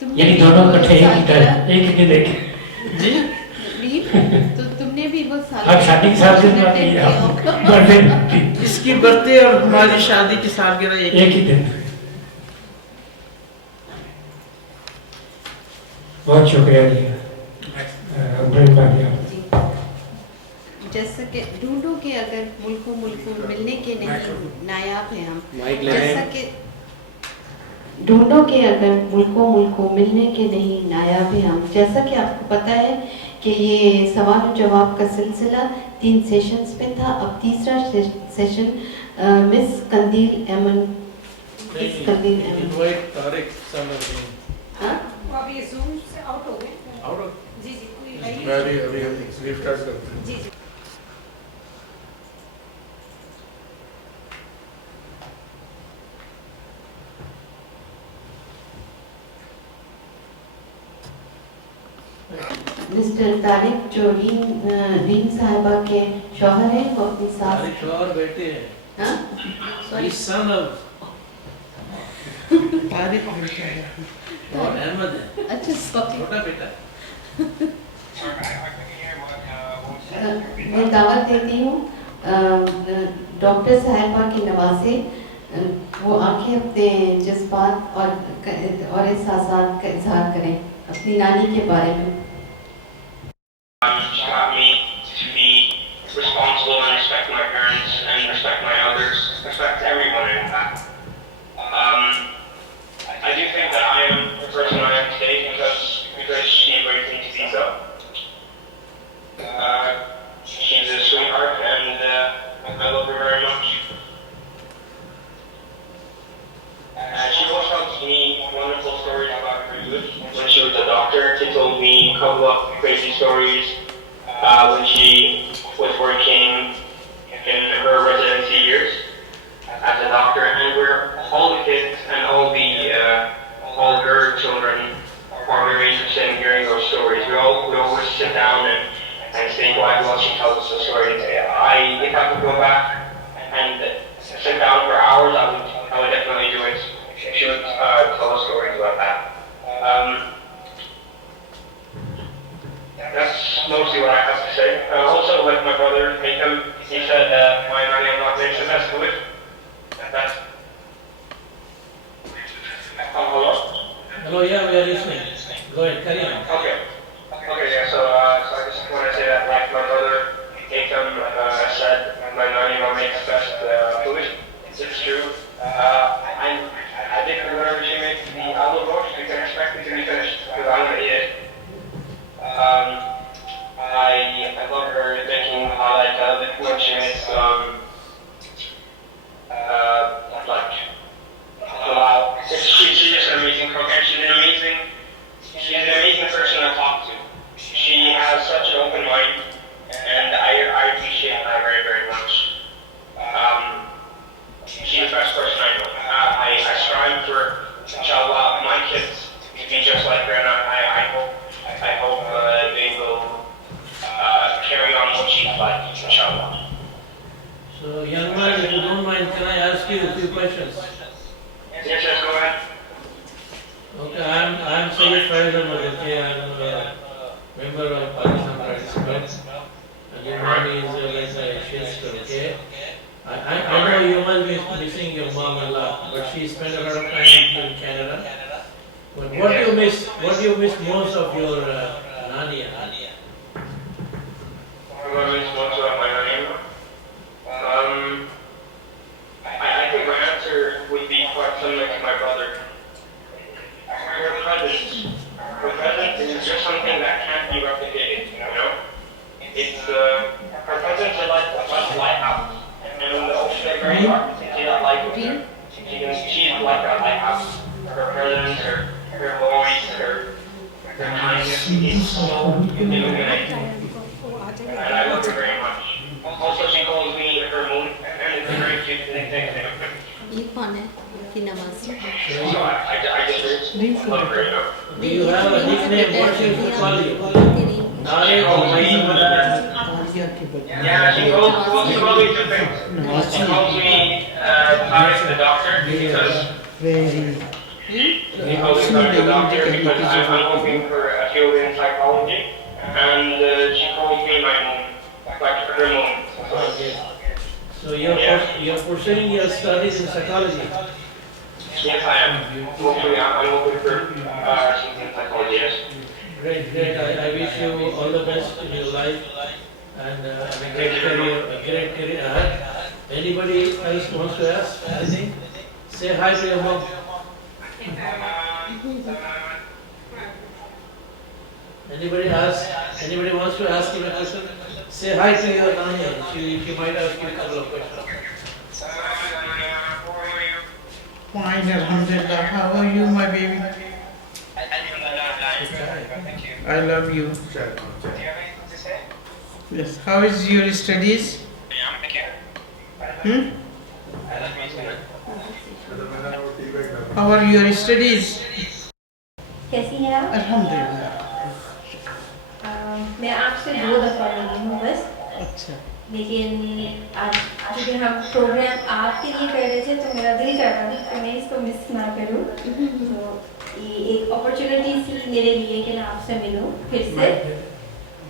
तुमने यानी भी दोनों वो इकट्ठे सालगिरह- एक ही देखे जी रीम, तो तुमने भी वो आप शादी के साथ दिन बात सालगिरह की बर्थडे इसकी बर्थडे और हमारी शादी की सालगिरह एक ही दिन। बहुत शुक्रिया जी ब्रेक पार्टी। जैसा कि ढूंढो कि अगर मुल्कों मिलने के नहीं नायाब हैं हम, जैसा कि ढूंढो कि अगर मुल्कों मिलने के नहीं नायाब हैं हम, जैसा कि आपको पता है कि ये सवाल और जवाब का सिलसिला 3 सेशंस में था। अब तीसरा सेशन मिस कंदील एमन, मिस कंदील एमन, इनवाइट तारिक समझ हाँ? वो अभी ये Zoom से out हो गए। आउट ऑफ जी जी, कोई है ही मैं नहीं। अभी रिस्टार्ट करते हैं। जी जी। मिस्टर तारिक जो रीन साहिबा के शौहर हैं, वो अपनी सास, तारिक और बेटे हैं। हाँ? He's son of तारीख और अहमद है, अच्छा सॉरी, छोटा बेटा। मैं दावत देती हूँ डॉक्टर साहिबा की नवासे, वो आके अपने जज्बात और एहसासात का इजहार करें अपनी नानी के बारे में। She taught me to be responsible and respect my parents and respect my elders, respect everyone in fact. I do think that I am the person I am today because she raised me to be so. She's a sweetheart and I love her very much. She always tells me wonderful stories about her youth. When she was a doctor, she told me a couple of crazy stories when she was working in her residency years as a doctor, and we're all the kids and all her children are very interested in hearing those stories. We always sit down and think, why will she tell us the story? If I could go back and sit down for hours, I would definitely do it. She would tell us stories about that. That's mostly what I have to say. Also, like my brother, Nathan, he said my nanny-in-law makes the best food. That's... hello? Hello, yeah, we are listening. Go ahead, carry on. Okay, yeah, so I just want to say that, like my brother, Nathan, said my nanny-in-law makes the best food. It's true. I think whenever she makes the olive roast, you can expect it to be finished, because I'm going to eat it. I love her making when she makes she's just an amazing cook, and she's an amazing person to talk to. She has such an open mind, and I appreciate that very, very much. She's the best person I know. I strive for, inshallah, my kids to be just like her, and I hope they will carry on what she's like, inshallah. So, young man, if you don't mind, can I ask you a few questions? Yes, go ahead. Okay, I am Sayyid Faiz Ahmad. Okay, I am a member of Pakistan Participants. And your mom is like a sister, okay? I know you must be missing your mom a lot, but she spent a lot of time with you in Canada. But what do you miss? What do you miss most of your Nani? What I miss most about my nanny-in-law? I think my answer would be quite similar to my brother. Her presence is just something that can't be replicated, you know? It's, her presence is like a lighthouse. And when the ocean is very dark, you can see that light with her. She's like a lighthouse. Her presence, her voice, her kindness is so illuminating. And I love her very much. Also, she calls me her moon, and it's a very cute nickname. ये कौन है की Nawaz? So I just love her, you know. Do you have a nickname? What should we call you? Nare or my Yeah, she called me two things. She called me Tariq the doctor because Very. she called me Tariq the doctor because I'm hoping for a field in psychology, and she called me my mom, like her mom. So you're pursuing your studies in psychology. Yes, I am. Hopefully, I'm hoping for something in psychology. Yes. Great, great. I wish you all the best in your life and a great career ahead. Anybody else wants to ask anything? Say hi to your mom. Anybody wants to ask him a question? Say hi to your Nani. She might ask you a couple of questions. Fine, Alhamdulillah. How are you, my baby? I love you. Yes. How is your studies? Hmm? How are your studies? कैसी हैं आप? अल्हम्दुलिल्लाह. मैं आपसे 2 दफ़ा मिली हूँ बस, अच्छा. लेकिन आज क्योंकि हम प्रोग्राम आपके लिए कर रहे थे तो मेरा दिल कर रहा था कि मैं इसको मिस ना करूँ. तो ये एक अपॉर्चुनिटी थी मेरे लिए कि मैं आपसे मिलूँ फिर से.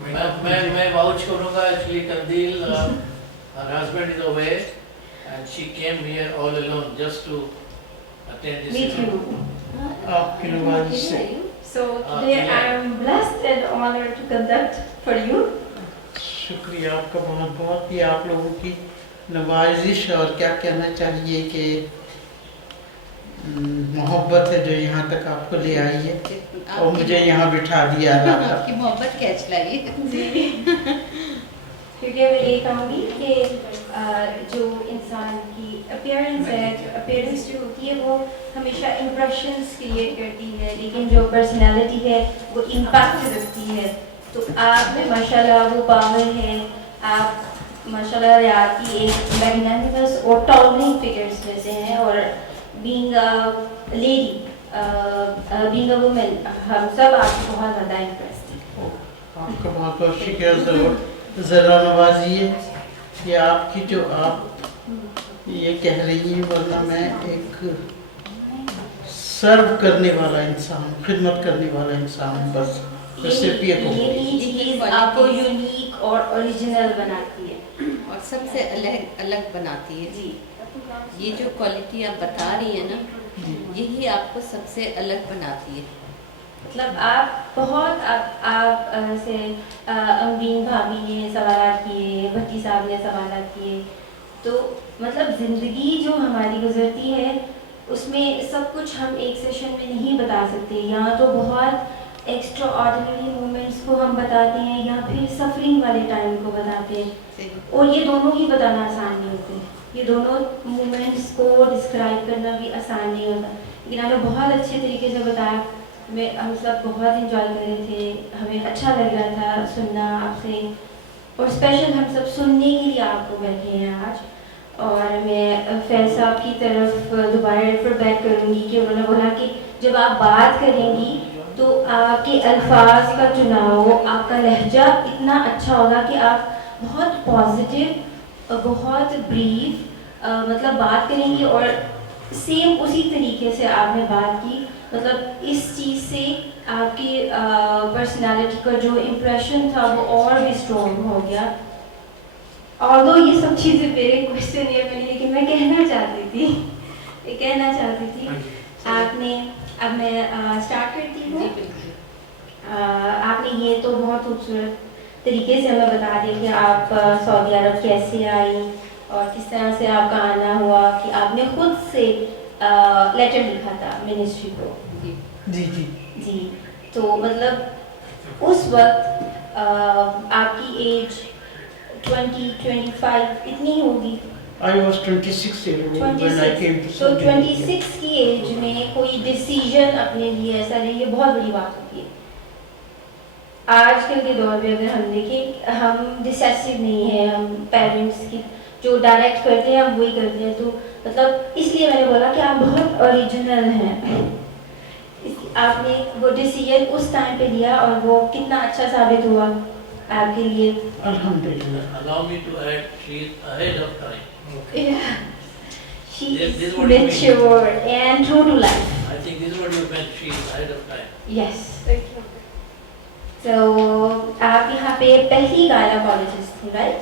मैं वाउच करूँगा. Actually, Kandil, her husband is away, and she came here all alone just to attend this Meet event. you. आपकी नवाज़ से. So today I am blessed and honored to conduct for you. शुक्रिया आपका बहुत बहुत. ये आप लोगों की नवाजिश और क्या कहना चाहिए कि मोहब्बत है जो यहाँ तक आपको ले आई है और मुझे यहाँ बिठा दिया. आपकी मोहब्बत कैच लाई जी. क्योंकि मैं ये कहूँगी कि जो इंसान की अपीयरेंस जो होती है वो हमेशा इम्प्रेशंस क्रिएट करती है, लेकिन जो पर्सनालिटी है वो इम्पैक्ट रखती है. तो आप में माशाल्लाह वो पावर है. आप माशाल्लाह रियाद की एक मैग्नानिमस और टॉलरिंग फिगर्स में से हैं और being a lady, being a women, हम सब आपको बहुत ज़्यादा इम्प्रेस थे. आपका बहुत बहुत शुक्रिया. ज़रा नवाजी है कि आपकी जो आप ये कह रही हैं, वरना मैं एक सर्व करने वाला इंसान, खिदमत करने वाला इंसान बस रेसिपिए को. यही चीज़ आपको यूनिक और ओरिजिनल बनाती है और सबसे अलग बनाती है. जी. ये जो क्वालिटी आप बता रही हैं ना, यही आपको सबसे अलग बनाती है. मतलब आप बहुत आप से अमरीन भाभी ने सवाल किए, भट्टी साहब ने सवाल किए, तो मतलब ज़िंदगी जो हमारी गुजरती है उसमें सब कुछ हम एक सेशन में नहीं बता सकते. यहाँ तो बहुत एक्स्ट्रा ऑर्डिनरी मोमेंट्स को हम बताते हैं या फिर सफरिंग वाले टाइम को बताते हैं, और ये दोनों ही बताना आसान नहीं होते. ये दोनों मोमेंट्स को डिस्क्राइब करना भी आसान नहीं होता. लेकिन आपने बहुत अच्छे तरीके से बताया. हम सब बहुत इंजॉय कर रहे थे, हमें अच्छा लग रहा था सुनना आपसे, और स्पेशल हम सब सुनने के लिए आपको बैठे हैं आज. और मैं फैज साहब की तरफ दोबारा रेफर बैक करूँगी कि उन्होंने बोला कि जब आप बात करेंगी तो आपके अल्फाज का चुनाव, आपका लहजा इतना अच्छा होगा कि आप बहुत पॉजिटिव, बहुत ब्रीफ मतलब बात करेंगी. और सेम उसी तरीके से आपने बात की. मतलब इस चीज़ से आपकी पर्सनालिटी का जो इम्प्रेशन था वो और भी स्ट्रॉन्ग हो गया. ऑल्दो ये सब चीज़ें मेरे क्वेश्चनियर में नहीं, लेकिन मैं कहना चाहती थी आपने, अब मैं स्टार्ट करती हूँ. आपने ये तो बहुत खूबसूरत तरीके से हमें बता दिया कि आप सऊदी अरब कैसे आई और किस तरह से आपका आना हुआ, कि आपने खुद से लेटर लिखा था मिनिस्ट्री को. जी जी जी. तो मतलब उस वक्त आपकी एज 20-25 इतनी होगी. I was 26 years old when I came to तो Saudi Arabia. 26 की एज में कोई डिसीजन अपने लिए ऐसा नहीं, ये बहुत बड़ी बात होती है. आजकल के दौर पे अगर हम देखें, हम डिसेसिव नहीं है, हम पेरेंट्स की जो डायरेक्ट करते हैं हम वही करते हैं. तो मतलब इसलिए मैंने बोला कि आप बहुत ओरिजिनल हैं. आपने वो डिसीजन उस टाइम पे लिया और वो कितना अच्छा साबित हुआ. आपके लिए अल्हम्दुलिल्लाह। Allow me to add, she is ahead of time. yeah, she This is is what you mean. mature and true to life. I think this is what you meant, she is ahead of time. Yes. So आप यहाँ पे पहली gynecologist थी, right?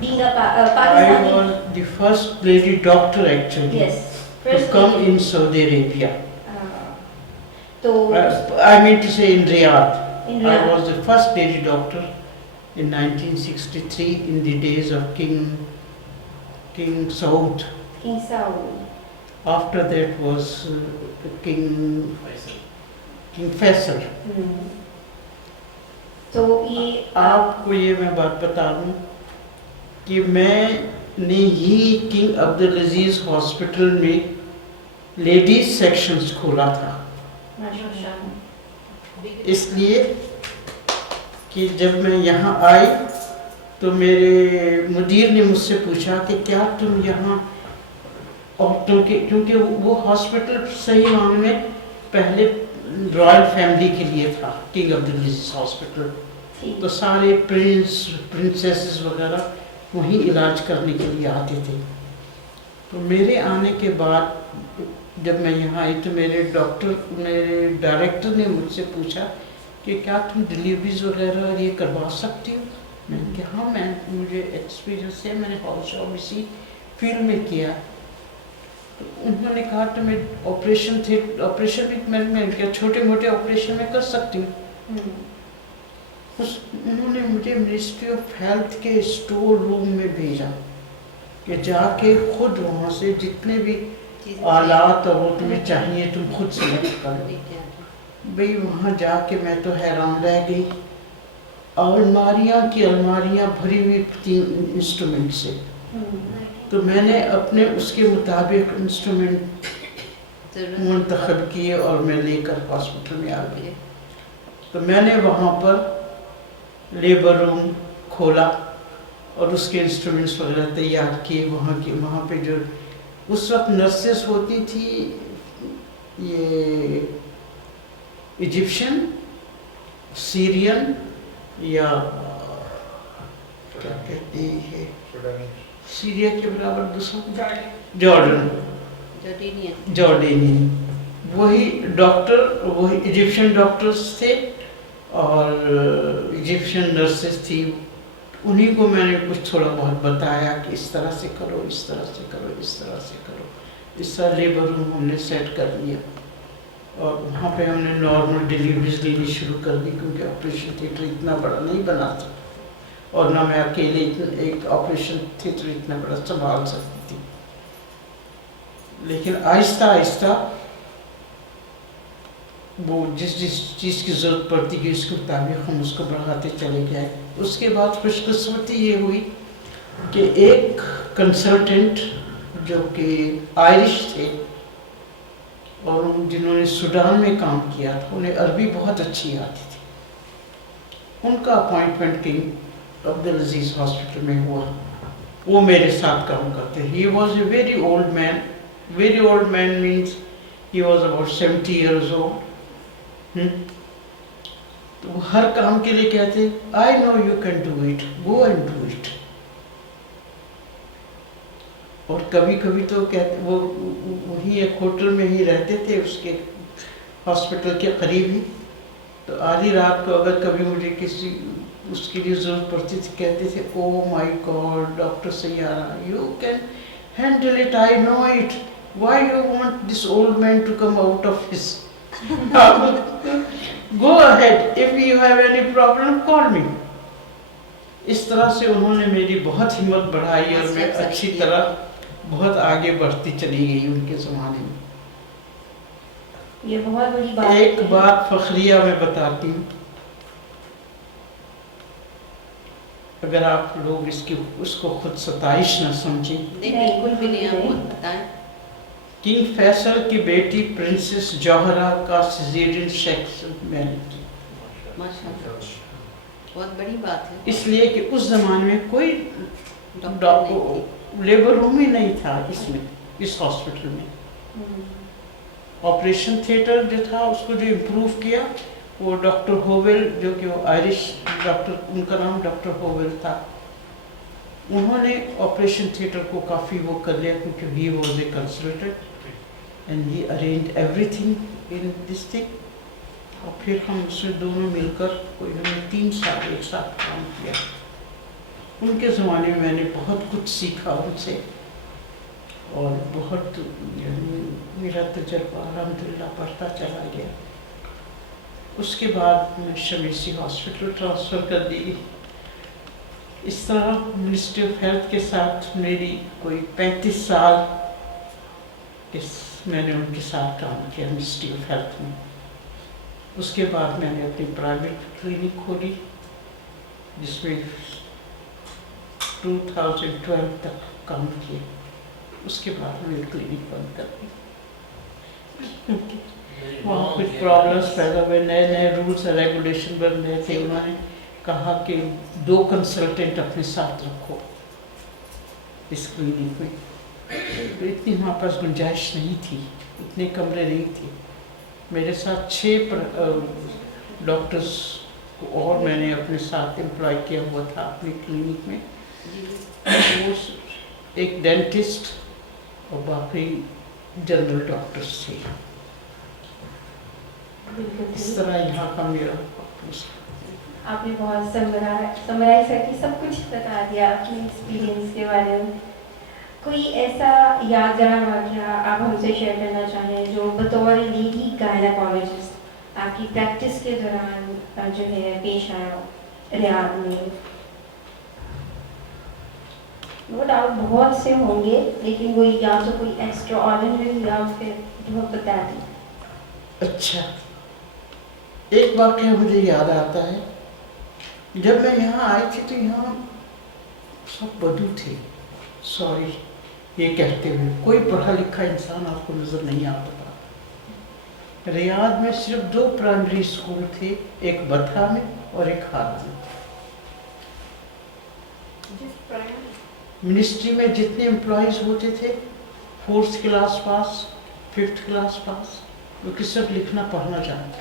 Being a I Pakistani. was the first lady doctor actually Yes. to First come lady. in Saudi Arabia. तो I mean to say in Riyadh. in I Riyadh. was the first lady doctor in 1963 in the days of King Saud. King Saud. After that was King Faisal. तो ये आपको ये मैं बात बता दूं कि मैंने ही किंग अब्दुल अजीज हॉस्पिटल में लेडीज सेक्शंस खोला था, इसलिए कि जब मैं यहाँ आई तो मेरे मुदीर ने मुझसे पूछा कि क्या तुम यहाँ औरतों के, क्योंकि वो हॉस्पिटल सही मायने में पहले रॉयल फैमिली के लिए था, किंग अब्दुल अजीज हॉस्पिटल, तो सारे प्रिंसेसेस वगैरह वहीं इलाज करने के लिए आते थे। तो मेरे आने के बाद जब मैं यहाँ आई तो मेरे डायरेक्टर ने मुझसे पूछा कि क्या तुम डिलीवरीज वगैरह ये करवा सकती हो? मैंने कहा हाँ, मुझे एक्सपीरियंस है, मैंने हाउस जॉब इसी फील्ड में किया। तो उन्होंने कहा तो मैं ऑपरेशन भी मैंने क्या छोटे मोटे ऑपरेशन में कर सकती हूँ। उन्होंने मुझे मिनिस्ट्री ऑफ हेल्थ के स्टोर रूम में भेजा कि जाके खुद वहाँ से जितने भी आलात और वो तुम्हें चाहिए तुम खुद सेलेक्ट करो। भाई वहाँ जाके मैं तो हैरान रह गई, अलमारियाँ की अलमारियाँ भरी हुई थी इंस्ट्रूमेंट से। तो मैंने अपने उसके मुताबिक इंस्ट्रूमेंट मुंतखब किए और मैं लेकर हॉस्पिटल में आ गई। तो मैंने वहाँ पर लेबर रूम खोला और उसके इंस्ट्रूमेंट्स वगैरह तैयार किए। वहाँ पे जो उस वक्त नर्सेस होती थी ये इजिप्शियन, सीरियन या क्या कहते हैं सीरिया के बराबर दूसरा जॉर्डेनियन, वही डॉक्टर, वही इजिप्शियन डॉक्टर्स थे और इजिप्शियन नर्सेस थी। उन्हीं को मैंने कुछ थोड़ा बहुत बताया कि इस तरह से करो, इस तरह से करो, इस तरह से करो। इस तरह लेबर रूम हमने सेट कर लिया और वहाँ पे हमने नॉर्मल डिलीवरीज लेनी शुरू कर दी, क्योंकि ऑपरेशन थिएटर इतना बड़ा नहीं बना था और ना मैं अकेले एक ऑपरेशन थिएटर इतना बड़ा संभाल सकती थी। लेकिन आहिस्ता आहिस्ता वो जिस चीज़ की ज़रूरत पड़ती गई उसके मुताबिक हम उसको बढ़ाते चले गए। उसके बाद खुशकिस्मती ये हुई कि एक कंसल्टेंट जो कि आयरिश थे और जिन्होंने सूडान में काम किया था, उन्हें अरबी बहुत अच्छी आती थी, उनका appointment king Abdul Aziz hospital में हुआ। वो मेरे साथ काम करते। He was a very old man. Very old man means he was about 70 years old। तो वो हर काम के लिए कहते I know you can do it, go and do it. और कभी कभी तो कहते वो वहीं एक होटल में ही रहते थे, उसके हॉस्पिटल के करीब ही। तो आधी रात को अगर कभी मुझे किसी उसके लिए ज़रूरत पड़ती थी, कहते थे ओ माय गॉड डॉक्टर सैयारा, you can handle it, I know it, why you want this old man to come out of his, go ahead, if you have any problem call me. इस तरह से उन्होंने मेरी बहुत हिम्मत बढ़ाई और मैं अच्छी तरह बहुत आगे बढ़ती चली गई उनके ज़माने में। ये बहुत बड़ी बात एक बात फखरिया में बताती हूँ, अगर आप लोग उसको खुद सताइश न समझें। बिल्कुल भी नहीं, आप बताएं। किंग फैसल की बेटी प्रिंसेस जौहरा का सिजेरियन सेक्शन मैरिज, माशाल्लाह, बहुत बड़ी बात है। इसलिए कि उस जमाने में कोई लेबर रूम ही नहीं था इसमें, इस हॉस्पिटल में। ऑपरेशन थिएटर जो था उसको जो इम्प्रूव किया वो डॉक्टर होवेल, जो कि वो आयरिश डॉक्टर, उनका नाम डॉक्टर होवेल था, उन्होंने ऑपरेशन थिएटर को काफ़ी वो कर लिया, क्योंकि he was a consultant and he arrange everything in this thing. और फिर हम उसमें दोनों मिलकर कोई हमने 3 साल एक साथ काम किया। उनके ज़माने में मैंने बहुत कुछ सीखा उनसे, और बहुत मेरा तजर्बा अल्हम्दुलिल्लाह बढ़ता चला गया। उसके बाद मैं शमीसी हॉस्पिटल ट्रांसफ़र कर दी। इस तरह मिनिस्ट्री ऑफ हेल्थ के साथ मेरी कोई 35 साल मैंने उनके साथ काम किया मिनिस्ट्री ऑफ हेल्थ में। उसके बाद मैंने अपनी प्राइवेट क्लिनिक खोली, जिसमें 2012 तक काम किया। उसके बाद मैंने क्लिनिक बंद कर दी, क्योंकि वहाँ कुछ प्रॉब्लम्स पैदा हुए, नए नए रूल्स और रेगुलेशन बन रहे थे। उन्होंने कहा कि 2 कंसल्टेंट अपने साथ रखो इस क्लिनिक में, तो इतनी हमारे पास गुंजाइश नहीं थी, इतने कमरे नहीं थे। मेरे साथ 6 डॉक्टर्स को और मैंने अपने साथ एम्प्लॉय किया हुआ था अपनी क्लिनिक में। वो एक डेंटिस्ट और बाकी जनरल डॉक्टर्स थे। इस तरह यहाँ का मेरा आपने बहुत समराइज करके सब कुछ बता दिया अपने एक्सपीरियंस के बारे में। कोई ऐसा यादगार वाक़या आप हमसे शेयर करना चाहें जो बतौर लेडी गायनेकोलॉजिस्ट आपकी प्रैक्टिस के दौरान जो है पेश आया रियाद में? नो डाउट बहुत से होंगे, लेकिन कोई या तो कोई एक्स्ट्रा ऑर्डिनरी या फिर बहुत बता दी। अच्छा, एक वाक़या मुझे याद आता है। जब मैं यहाँ आई थी तो यहाँ सब बदू थे, सॉरी ये कहते हुए, कोई पढ़ा लिखा इंसान आपको नज़र नहीं आता था। रियाद में सिर्फ 2 प्राइमरी स्कूल थे, एक बथा में और एक हारा में। मिनिस्ट्री में जितने एम्प्लॉयज़ होते थे 4th class pass, 5th class pass, वो कि सब लिखना पढ़ना जानते।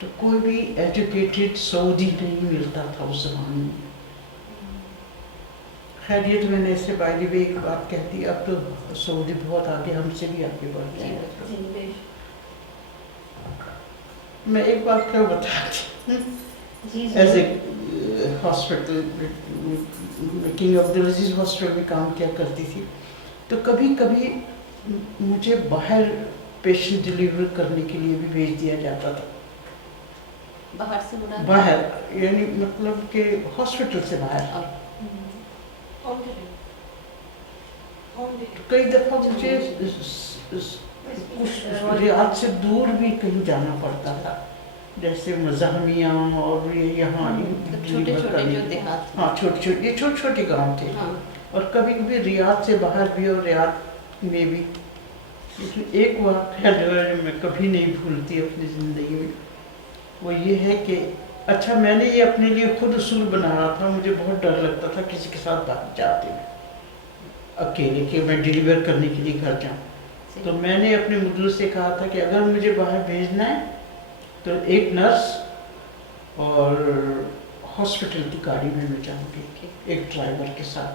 तो कोई भी एजुकेटेड सऊदी नहीं मिलता था उस ज़माने में। खैर ये तो मैंने ऐसे बाय द वे एक बात कह दी, अब तो सऊदी बहुत आगे, हमसे भी आगे बढ़ गए। मैं एक बात क्या बताती, as a hospital King Abdul Aziz hospital में काम किया करती थी, तो कभी कभी मुझे बाहर पेशेंट डिलीवर करने के लिए भी भेज दिया जाता था। बाहर से बाहर यानी मतलब कि हॉस्पिटल से बाहर। कई दफ़ा मुझे रियाद से दूर भी कहीं जाना पड़ता था, जैसे मज़ाहमिया और ये यहाँ छोटे छोटे जो देहात, हाँ छोटे छोटे गाँव थे। हाँ। और कभी कभी रियाद से बाहर भी और रियाद में भी। एक वाक़या जो मैं कभी नहीं भूलती अपनी ज़िंदगी में, वो ये है कि अच्छा मैंने ये अपने लिए खुद उसूल बनाया था। मुझे बहुत डर लगता था किसी के साथ बाहर जाते हुए अकेले, कि मैं डिलीवर करने के लिए घर जाऊँ। तो मैंने अपने मुदीर से कहा था कि अगर मुझे बाहर भेजना है तो एक नर्स और हॉस्पिटल की गाड़ी में मैं जाऊँगी, एक ड्राइवर के साथ,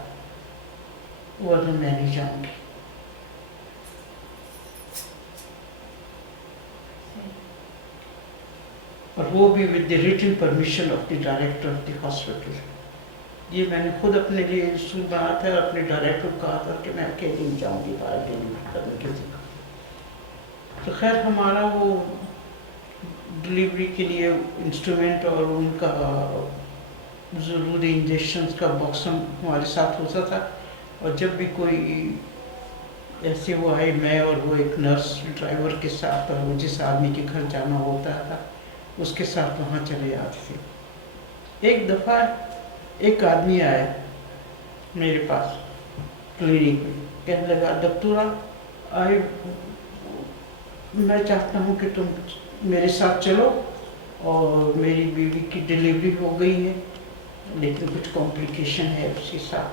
वरना मैं नहीं जाऊँगी। और वो भी with the written permission of the director of the hospital. ये मैंने खुद अपने लिए उसूल बनाया था और अपने डायरेक्टर को कहा था कि मैं अकेले नहीं जाऊँगी बाहर डिलीवर करने के लिए। तो खैर हमारा वो डिलीवरी के लिए इंस्ट्रूमेंट और उनका ज़रूरी इंजेक्शंस का बॉक्स हमारे साथ होता था। और जब भी कोई ऐसे वो आए, मैं और वो एक नर्स ड्राइवर के साथ, और वो जिस आदमी के घर जाना होता था उसके साथ वहाँ चले जाते थे। एक दफ़ा एक आदमी आया मेरे पास क्लिनिक में, कहने लगा डॉक्टरा मैं चाहता हूँ कि तुम मेरे साथ चलो, और मेरी बीवी की डिलीवरी हो गई है लेकिन कुछ कॉम्प्लिकेशन है उसके साथ,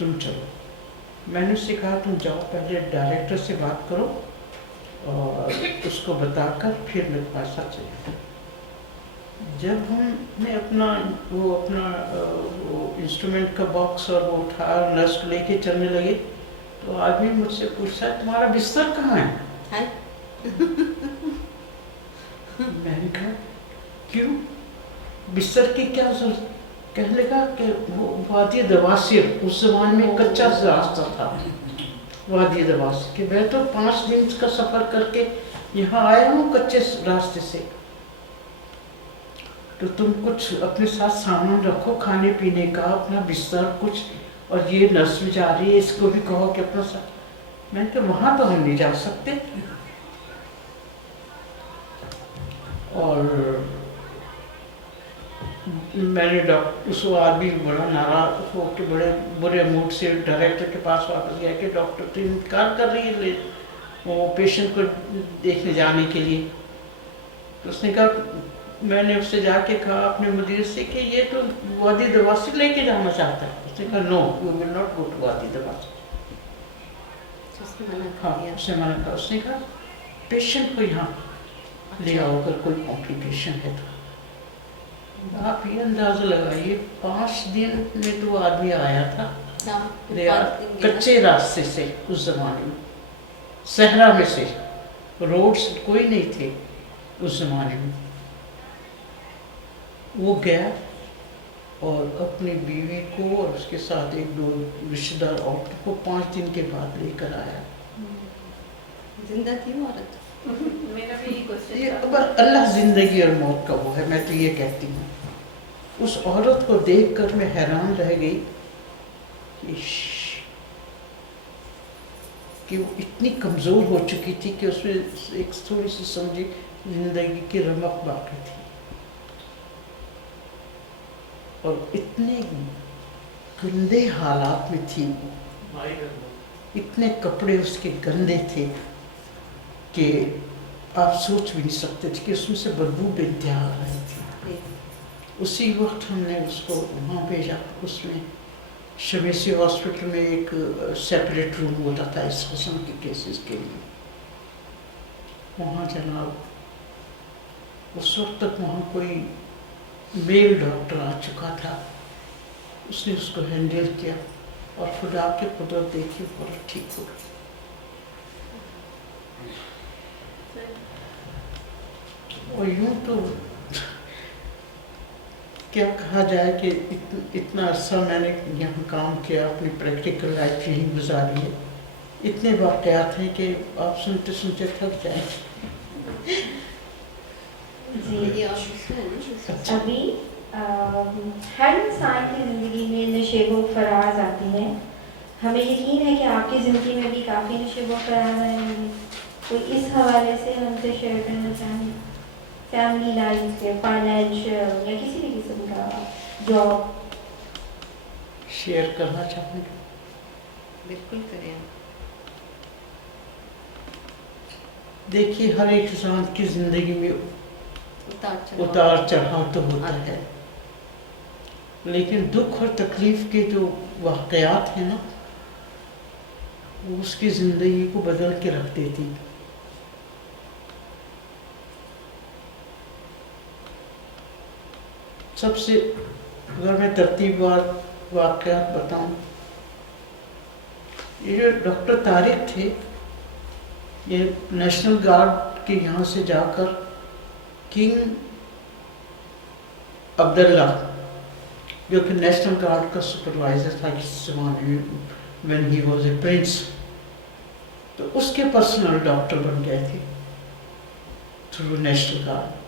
तुम चलो। मैंने उससे कहा तुम जाओ पहले डायरेक्टर से बात करो और उसको बताकर फिर मेरे पास आ जाए। जब हमने अपना वो इंस्ट्रूमेंट का बॉक्स और वो उठाया, नर्स लेके चलने लगे, तो आदमी मुझसे पूछा तुम्हारा बिस्तर कहाँ है? मैंने कहा क्यों, बिस्तर की क्या जरूरत? कहने लगा कि वो वादी दवासिर उस जमाने में कच्चा रास्ता था, वादी दवासिर, कि मैं तो 5 दिन का सफ़र करके यहाँ आया हूँ कच्चे रास्ते से, तो तुम कुछ अपने साथ सामान रखो खाने पीने का, अपना बिस्तर कुछ, और ये नर्स भी जा रही है इसको भी कहो कि अपना साथ। मैंने कहा वहाँ तो हम नहीं जा सकते। और मैंने उस आदमी बड़ा नाराज हो के बड़े बुरे मूड से डायरेक्टर के पास वापस गया कि डॉक्टर तो इनकार कर रही है वो पेशेंट को देखने जाने के लिए। तो उसने कहा, मैंने उससे जाके कहा अपने मुदीर से कि ये तो वादी दवासिर लेके जाना चाहता है। उसने कहा no we will not go to Wadi Dawasir. हाँ उसने मना कहा। उसने कहा पेशेंट को यहाँ ले आओ अगर कोई कॉम्प्लिकेशन है तो। आप ये अंदाजा लगाइए 5 दिन में तो आदमी आया था कच्चे रास्ते से, उस जमाने में सहरा में से, रोड्स कोई नहीं थे उस जमाने में। वो गया और अपनी बीवी को और उसके साथ 1-2 रिश्तेदार औरतों को 5 दिन के बाद लेकर आया। जिंदा थी वो औरत? मेरा भी यही क्वेश्चन ये अल्लाह जिंदगी और मौत का वो है, मैं तो ये कहती हूँ। उस औरत को देखकर मैं हैरान रह गई कि वो इतनी कमज़ोर हो चुकी थी कि उसमें एक थोड़ी सी समझी जिंदगी की रमक बाकी थी, और इतने गंदे हालात में थी, इतने कपड़े उसके गंदे थे कि आप सोच भी नहीं सकते थे कि उसमें से बदबू बेइंतहा आ रही थी। उसी वक्त हमने उसको वहाँ भेजा। उसमें शमेसी हॉस्पिटल में एक सेपरेट रूम होता था इस किस्म के केसेस के लिए। वहाँ जनाब उस वक्त तक वहाँ कोई मेल डॉक्टर आ चुका था, उसने उसको हैंडल किया और खुदा के कुदरत देखी और ठीक हो गई। और यूँ तो क्या कहा जाए कि इतना अर्सा मैंने यहाँ काम किया, अपनी प्रैक्टिकल लाइफ यहीं गुजारी है। इतने वाक़यात हैं कि आप सुनते सुनते थक जाएं। जी अच्छा। अभी हर इंसान की ज़िंदगी में नशेबो फराज आती हैं। हमें यकीन है कि आपकी ज़िंदगी में भी काफ़ी नशेबो फराज आए होंगे। कोई इस हवाले से हमसे शेयर करना चाहें? फैमिली लाइफ या फाइनेंशियल या किसी भी किस्म का जॉब शेयर करना चाहूँगी। बिल्कुल करें। देखिए हर एक इंसान की ज़िंदगी में उतार चढ़ाव तो होता है, लेकिन दुख और तकलीफ के जो वाक़यात हैं ना, वो उसकी ज़िंदगी को बदल के रख देती। सबसे अगर मैं तरतीबवार वाक़यात बताऊं, ये जो डॉक्टर तारिक थे, ये नेशनल गार्ड के यहाँ से जाकर किंग अब्दुल्ला, जो कि नेशनल गार्ड का सुपरवाइज़र था किस ज़माने में, when he was A Prince, तो उसके पर्सनल डॉक्टर बन गए थे थ्रू नेशनल गार्ड।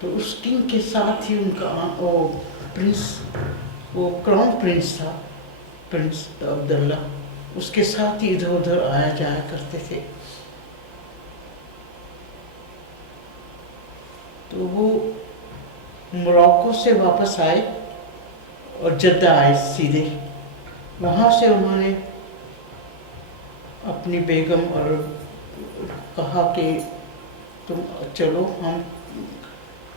तो उस किंग के साथ ही उनका वो प्रिंस, वो क्राउन प्रिंस था, प्रिंस अब्दुल्ला, उसके साथ ही इधर उधर आया जाया करते थे। तो वो मोरक्को से वापस आए और जद्दा आए सीधे। वहाँ से उन्होंने अपनी बेगम और कहा कि तुम चलो, हम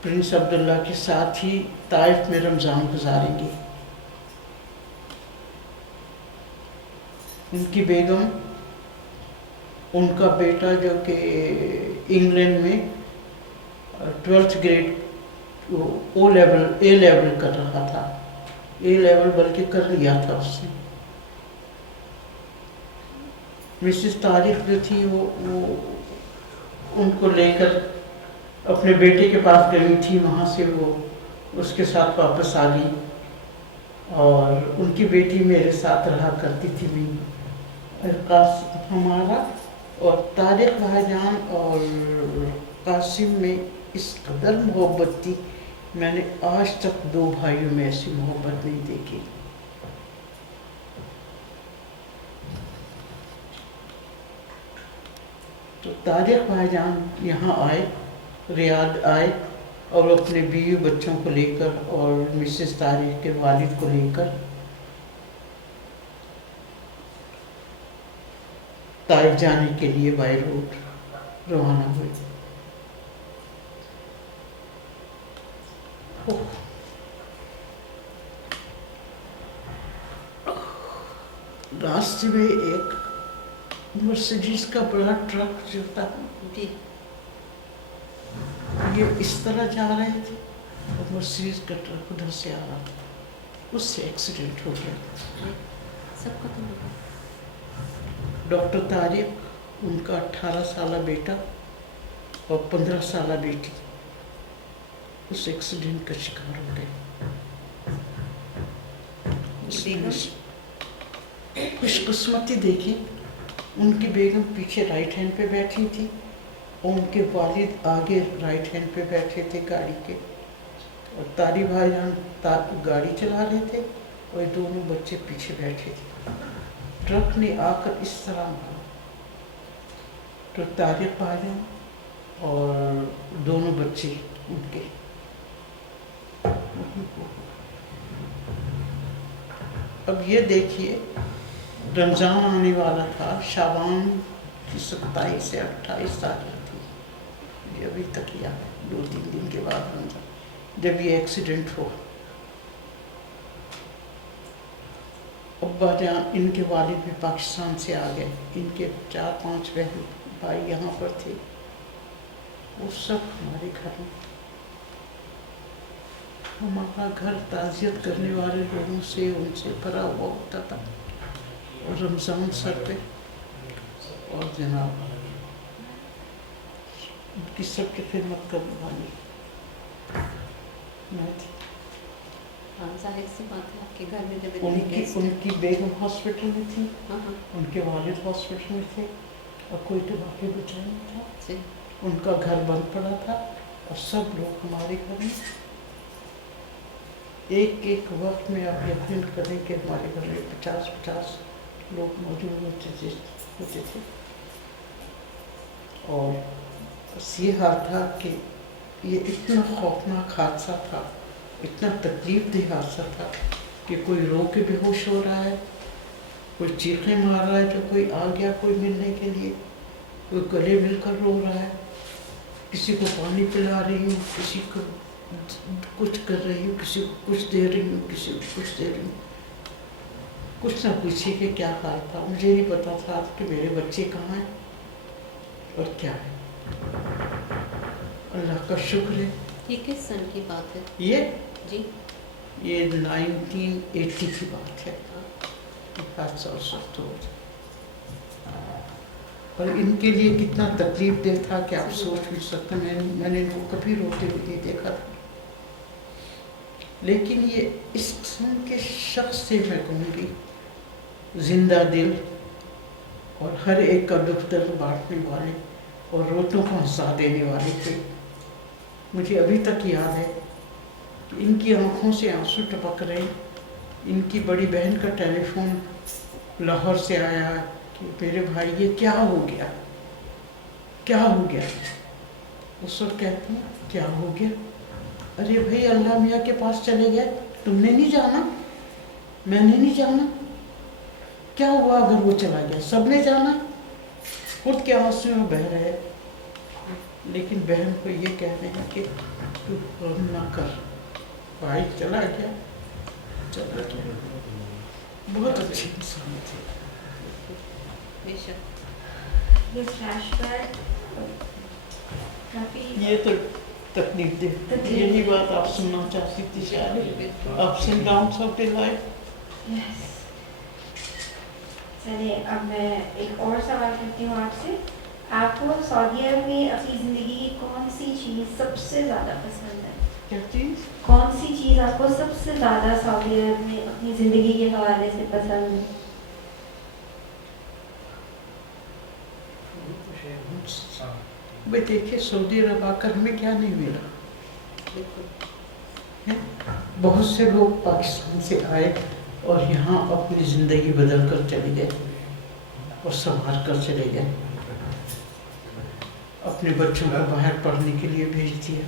प्रिंस अब्दुल्ला के साथ ही ताइफ में रमज़ान गुजारेंगे। उनकी बेगम, उनका बेटा जो कि इंग्लैंड में 12th ग्रेड ए लेवल कर रहा था, ए लेवल बल्कि कर लिया था उसने। मिसेस तारिक जो थी वो उनको लेकर अपने बेटे के पास गई थी, वहाँ से वो उसके साथ वापस आ गई और उनकी बेटी मेरे साथ रहा करती थी भी। हमारा और तारिक भाईजान और कासिम में इस कदर मोहब्बत थी, मैंने आज तक दो भाइयों में ऐसी मोहब्बत नहीं देखी। तो तारिक भाईजान यहाँ आए, रियाद आए और अपने बीवी बच्चों को लेकर और मिसेस तारिक के वालिद को लेकर ताइफ जाने के लिए बाय रोड रवाना हुए। रास्ते में एक मर्सिडीज का बड़ा ट्रक जो था, ये इस तरह जा रहे थे और मर्सिडीज का ट्रक उधर से आ रहा था, उससे एक्सीडेंट हो गया। सब खत्म हो गया। डॉक्टर तारिक, उनका 18 साल बेटा और 15 साल बेटी उस एक्सीडेंट का शिकार हो गए। खुशकिस्मती देखी, उनकी बेगम पीछे राइट हैंड पे बैठी थी और उनके वालिद आगे राइट हैंड पे बैठे थे गाड़ी के, और तारी भाईजान गाड़ी चला रहे थे और दोनों बच्चे पीछे बैठे थे। ट्रक ने आकर इस तरह मारा तो तारिक भाईजान और दोनों बच्चे उनके अब ये देखिए, रमज़ान आने वाला था, शाबान की 27 से 28 तारीख थी, ये अभी तक याद है, 2-3 दिन के बाद रमज़ान जब ये एक्सीडेंट हुआ। अब्बा जान, इनके वालिद भी पाकिस्तान से आ गए, इनके 4-5 बहन भाई यहाँ पर थे, वो सब हमारे घर में। हमारा घर ताज़ियत करने वाले लोगों से, उनसे भरा हुआ होता था, और रमज़ान सर पे और जनाब उनकी सबकी खिदमत करने वाली मैं थी। जाहिर सी बात है आपके घर में जब इतने गेस्ट हैं। उनकी बेगम हॉस्पिटल में थी, हाँ। उनके वालिद हॉस्पिटल में थे और कोई बाकी बचा नहीं था। जी। उनका घर बंद पड़ा था और सब लोग हमारे घर में एक वक्त में आप यकीन करें कि हमारे घर में 50-50 लोग मौजूद होते थे। और बस ये हाल था कि ये इतना खौफनाक हादसा था, इतना तकलीफदेह हादसा था कि कोई रो के बेहोश हो रहा है, कोई चीखें मार रहा है, जो कोई आ गया कोई मिलने के लिए, कोई गले मिलकर रो रहा है, किसी को पानी पिला रही हूँ, किसी को कुछ कर रही हूँ, किसी को कुछ दे रही हूँ, किसी को कुछ दे रही हूँ। कुछ ना पूछिए कि क्या हाल था, मुझे नहीं पता था कि मेरे बच्चे कहाँ हैं और क्या है। अल्लाह का शुक्र है। ये किस सन की बात है? ये 1980 की बात है, 5 साल सख्त हो गए। और इनके लिए कितना तकलीफदेह था कि आप सोच भी सकते। मैंने इनको कभी रोते हुए नहीं देखा था, लेकिन ये इस किस्म के शख्स से मैं कहूँगी जिंदा दिल और हर एक का दुख दर्द बांटने वाले और रोतों को हंसा देने वाले थे। मुझे अभी तक याद है कि इनकी आंखों से आंसू टपक रहे। इनकी बड़ी बहन का टेलीफोन लाहौर से आया कि मेरे भाई ये क्या हो गया, क्या हो गया। उस वक्त कहती हैं क्या हो गया, अरे भाई अल्लाह मियाँ के पास चले गए, तुमने नहीं जाना, मैंने नहीं जाना, क्या हुआ अगर वो चला गया, सबने जाना। खुद के आंसू में बह रहे, लेकिन बहन को ये कह रहे हैं कि तू गम ना कर, भाई चला गया, चला गया। बहुत अच्छे इंसान थे, بے شک. یہ فلیش بیک کافی یہ تو تکلیف دے. یہی بات آپ سننا چاہتی تھی شاید. Ups and downs of the life. Yes. چلیے اب میں ایک اور سوال کرتی ہوں آپ سے. آپ کو سعودی عرب میں اپنی زندگی کی کون سی چیز سب سے زیادہ پسند ہے؟ کیا چیز؟ کون سی چیز آپ کو سب سے زیادہ سعودی عرب میں اپنی زندگی کے حوالے سے پسند ہے؟ بھائی دیکھیے سعودی عرب آ کر ہمیں کیا نہیں ملا. بہت سے لوگ پاکستان سے آئے اور یہاں اپنی زندگی بدل کر چلے گئے اور سنوار کر چلے گئے. اپنے بچوں کو باہر پڑھنے کے لیے بھیج دیا.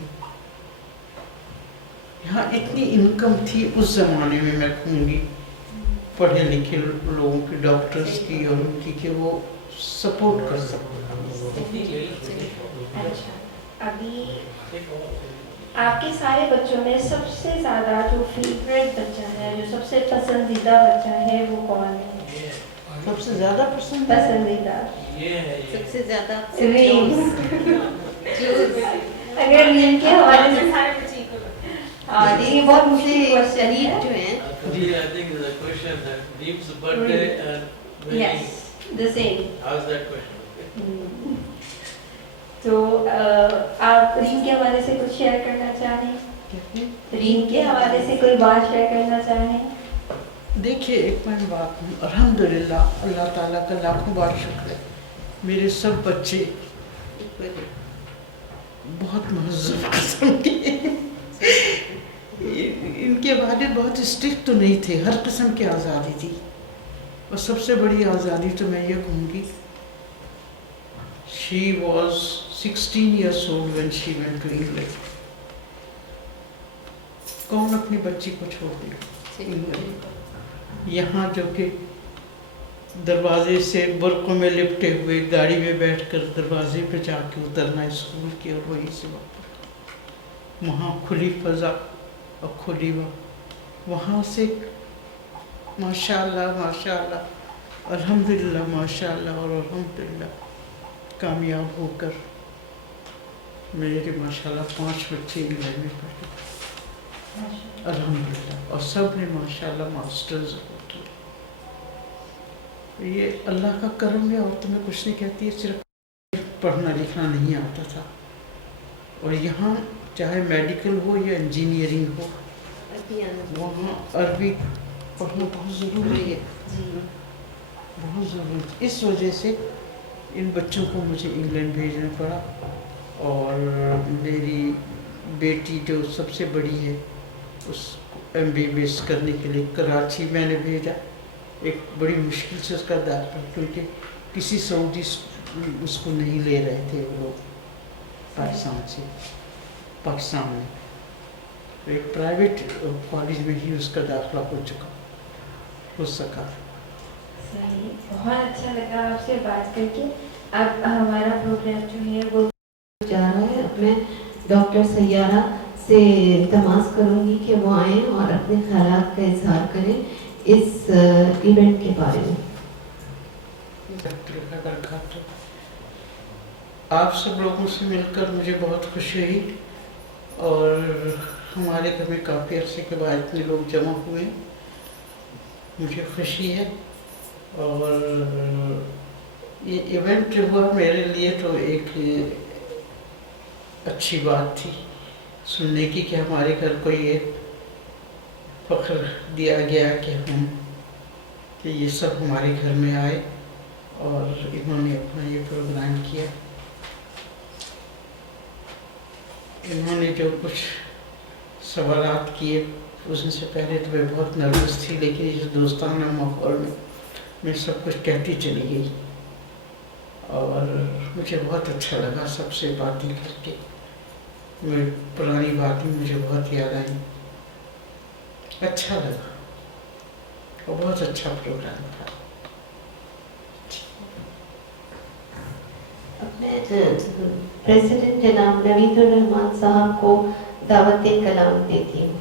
یہاں اتنی انکم تھی اس زمانے میں کہوں گی پڑھے لکھے لوگوں کی، ڈاکٹرز کی اور ان کی، کہ وہ سپورٹ کر سکتے. اچھا ابھی آپ کے سارے بچوں میں سب سے زیادہ جو فیوریٹ بچہ ہے، جو سب سے پسندیدہ بچہ ہے، وہ کون ہے؟ سب سے زیادہ پسندیدہ سب سے زیادہ اگر ریم کے حوالے سے یہ بہت مجھے شریف جو ہیں. جی I think the question that Deep's birthday and wedding. Yes, the same. How's that question? تو آپ ریم کے حوالے سے کچھ شیئر کرنا چاہیں؟ ریم کے حوالے سے کوئی بات شیئر کرنا چاہیں؟ دیکھیے ایک میں بات ہوں، الحمدللہ اللہ تعالیٰ کا لاکھوں بار شکر ہے، میرے سب بچے بہت مہذب قسم کے ہیں. ان کے والد بہت اسٹرکٹ تو نہیں تھے، ہر قسم کی آزادی تھی. اور سب سے بڑی آزادی تو میں یہ کہوں گی، she was 16 years old when she went to England. کون اپنی بچی کو چھوڑ دیا یہاں، جو کہ دروازے سے برقعوں میں لپٹے ہوئے گاڑی میں بیٹھ کر دروازے پہ جا کے اترنا اسکول کے، اور وہیں سے واپس. وہاں کھلی فضا اور کھلی وہاں سے ماشاءاللہ ماشاءاللہ الحمدللہ ماشاءاللہ اور الحمدللہ کامیاب ہو کر میرے ماشاءاللہ 5 بچے انگلینڈ میں پڑھے الحمدللہ، اور سب نے ماشاءاللہ ماسٹرز کیے. یہ اللہ کا کرم ہے، اور تمہیں کچھ نہیں کہتی ہے، صرف پڑھنا لکھنا نہیں آتا تھا. اور یہاں چاہے میڈیکل ہو یا انجینئرنگ ہو، وہاں عربی پڑھنا بہت ضروری ہے، بہت ضروری. اس وجہ سے ان بچوں کو مجھے انگلینڈ بھیجنا پڑا. اور میری بیٹی جو سب سے بڑی ہے، اس MBBS کرنے کے لیے کراچی میں نے بھیجا. ایک بڑی مشکل سے اس کا داخلہ، کیونکہ کسی سعودی اس کو نہیں لے رہے تھے وہ پاکستان میں. ایک پرائیویٹ کالج میں ہی اس کا داخلہ ہو سکا. بہت اچھا لگا آپ سے بات کر کے. اب ہمارا پروگرام جو ہے وہ جا رہا ہے. اب میں ڈاکٹر سیارہ سے التماس کروں گی کہ وہ آئیں اور اپنے خیالات کا اظہار کریں اس ایونٹ کے بارے میں. آپ سب لوگوں سے مل کر مجھے بہت خوشی ہوئی، اور ہمارے گھر میں کافی عرصے کے بعد اتنے لوگ جمع ہوئے، مجھے خوشی ہے. اور یہ ایونٹ جو ہوا میرے لیے تو ایک اچھی بات تھی سننے کی، کہ ہمارے گھر کو یہ فخر دیا گیا کہ یہ سب ہمارے گھر میں آئے اور انہوں نے اپنا یہ پروگرام کیا. انہوں نے جو کچھ سوالات کیے اس سے پہلے تو میں بہت نروس تھی، لیکن اس دوستانہ ماحول میں سب کچھ کہتی چلی گئی، اور مجھے بہت اچھا لگا سب سے باتیں کر کے. میری پرانی باتیں مجھے بہت یاد آئیں، اچھا لگا اور بہت اچھا پروگرام تھا. میں پریزیڈنٹ جناب نوید الرحمان صاحب کو دعوت کلام دیتی ہوں.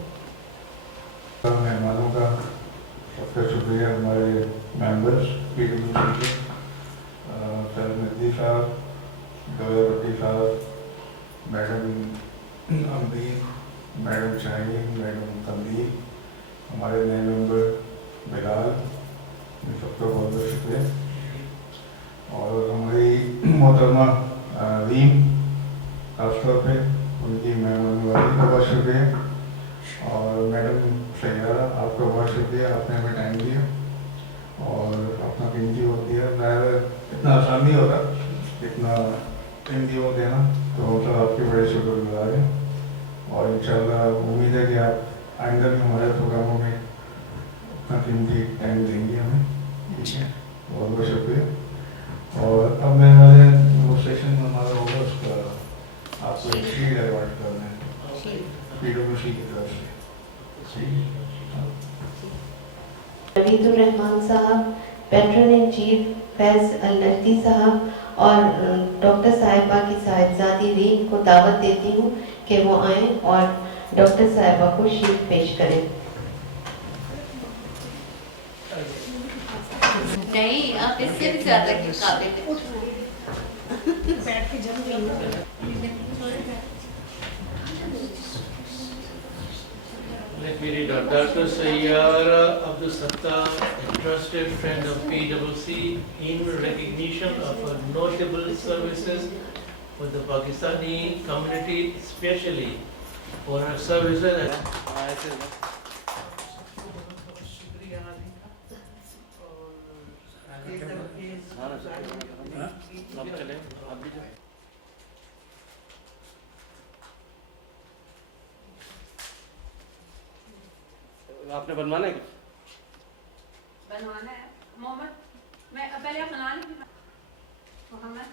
مہمانوں کا سب کا شکریہ، ہمارے ممبرس PWC کے सर नदी साहब, गौरवती साहब, मैडम अम्बीर, मैडम शाहीन, मैडम तंबीर, हमारे नए मेंबर बिलाल, इन सबका बहुत बहुत शुक्रिया। और हमारी मोहतरमा रीम, खासतौर पे उनकी मेहमान नवाजी का बहुत शुक्रिया। और मैडम सैयारा, आपका बहुत शुक्रिया, आपने हमें टाइम दिया और अपना कीमती वक्त दिया। ज़ाहिर इतना आसान नहीं होता इतना कीमती वक्त देना, तो हम सब आपके बड़े शुक्रगुजार हैं। और इंशाल्लाह उम्मीद है कि आप आइंदा भी हमारे प्रोग्रामों में अपना कीमती टाइम देंगे हमें। बहुत बहुत शुक्रिया। और अब मैं हमारे वो सेशन में हमारा होगा उसका आपको एक शीट अवार्ड करना है PWC की तरफ से। नवीदुर रहमान साहब, पैट्रन इन चीफ फैज़ अल नजदी साहब और डॉक्टर साहिबा की साहिबजादी रीम को दावत देती हूँ कि वो आएँ और डॉक्टर साहिबा को शीट पेश करें। नहीं, आप इससे भी ज्यादा के काबिल हैं। Let me read out. Dr. Sayyara Abdul Sattar, a trusted friend of PwC, in recognition of her notable services for the Pakistani community, especially for her services as आपने बनवाना है कुछ? बनवाना है मोहम्मद, मैं पहले आप बना लीजिए Mohammad.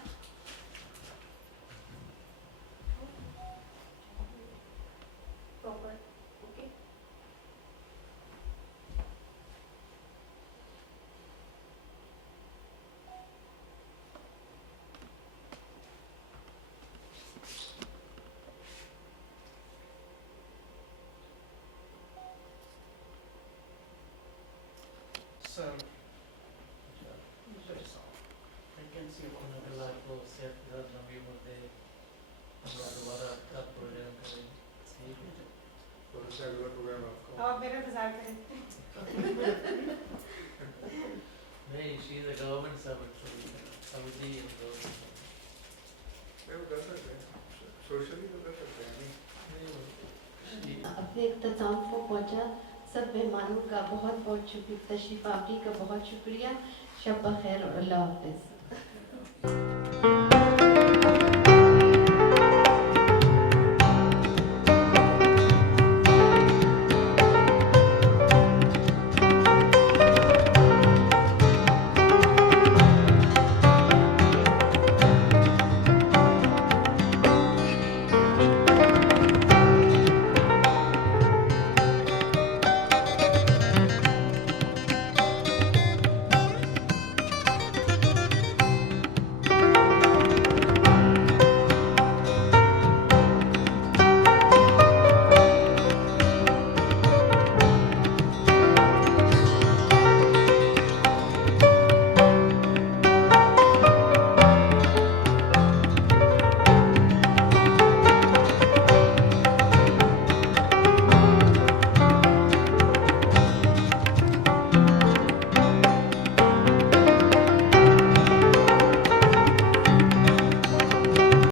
Proper okay. Sir I can see one of the live will set that number one day. हमरा दोबारा आप प्रोग्राम करें। ठीक है। तो अच्छा अगला प्रोग्राम आपका आप मेरा इंतजार करें। नहीं, she is a government servant, so Saudi and government. कर सकते हैं, सोशली तो कर सकते हैं नहीं। अपने इख्तिताम को पहुंचा सब मेहमानों का बहुत बहुत शुक्रिया, तशरीफ आवरी का बहुत शुक्रिया। शब बखैर और अल्लाह हाफ़िज़।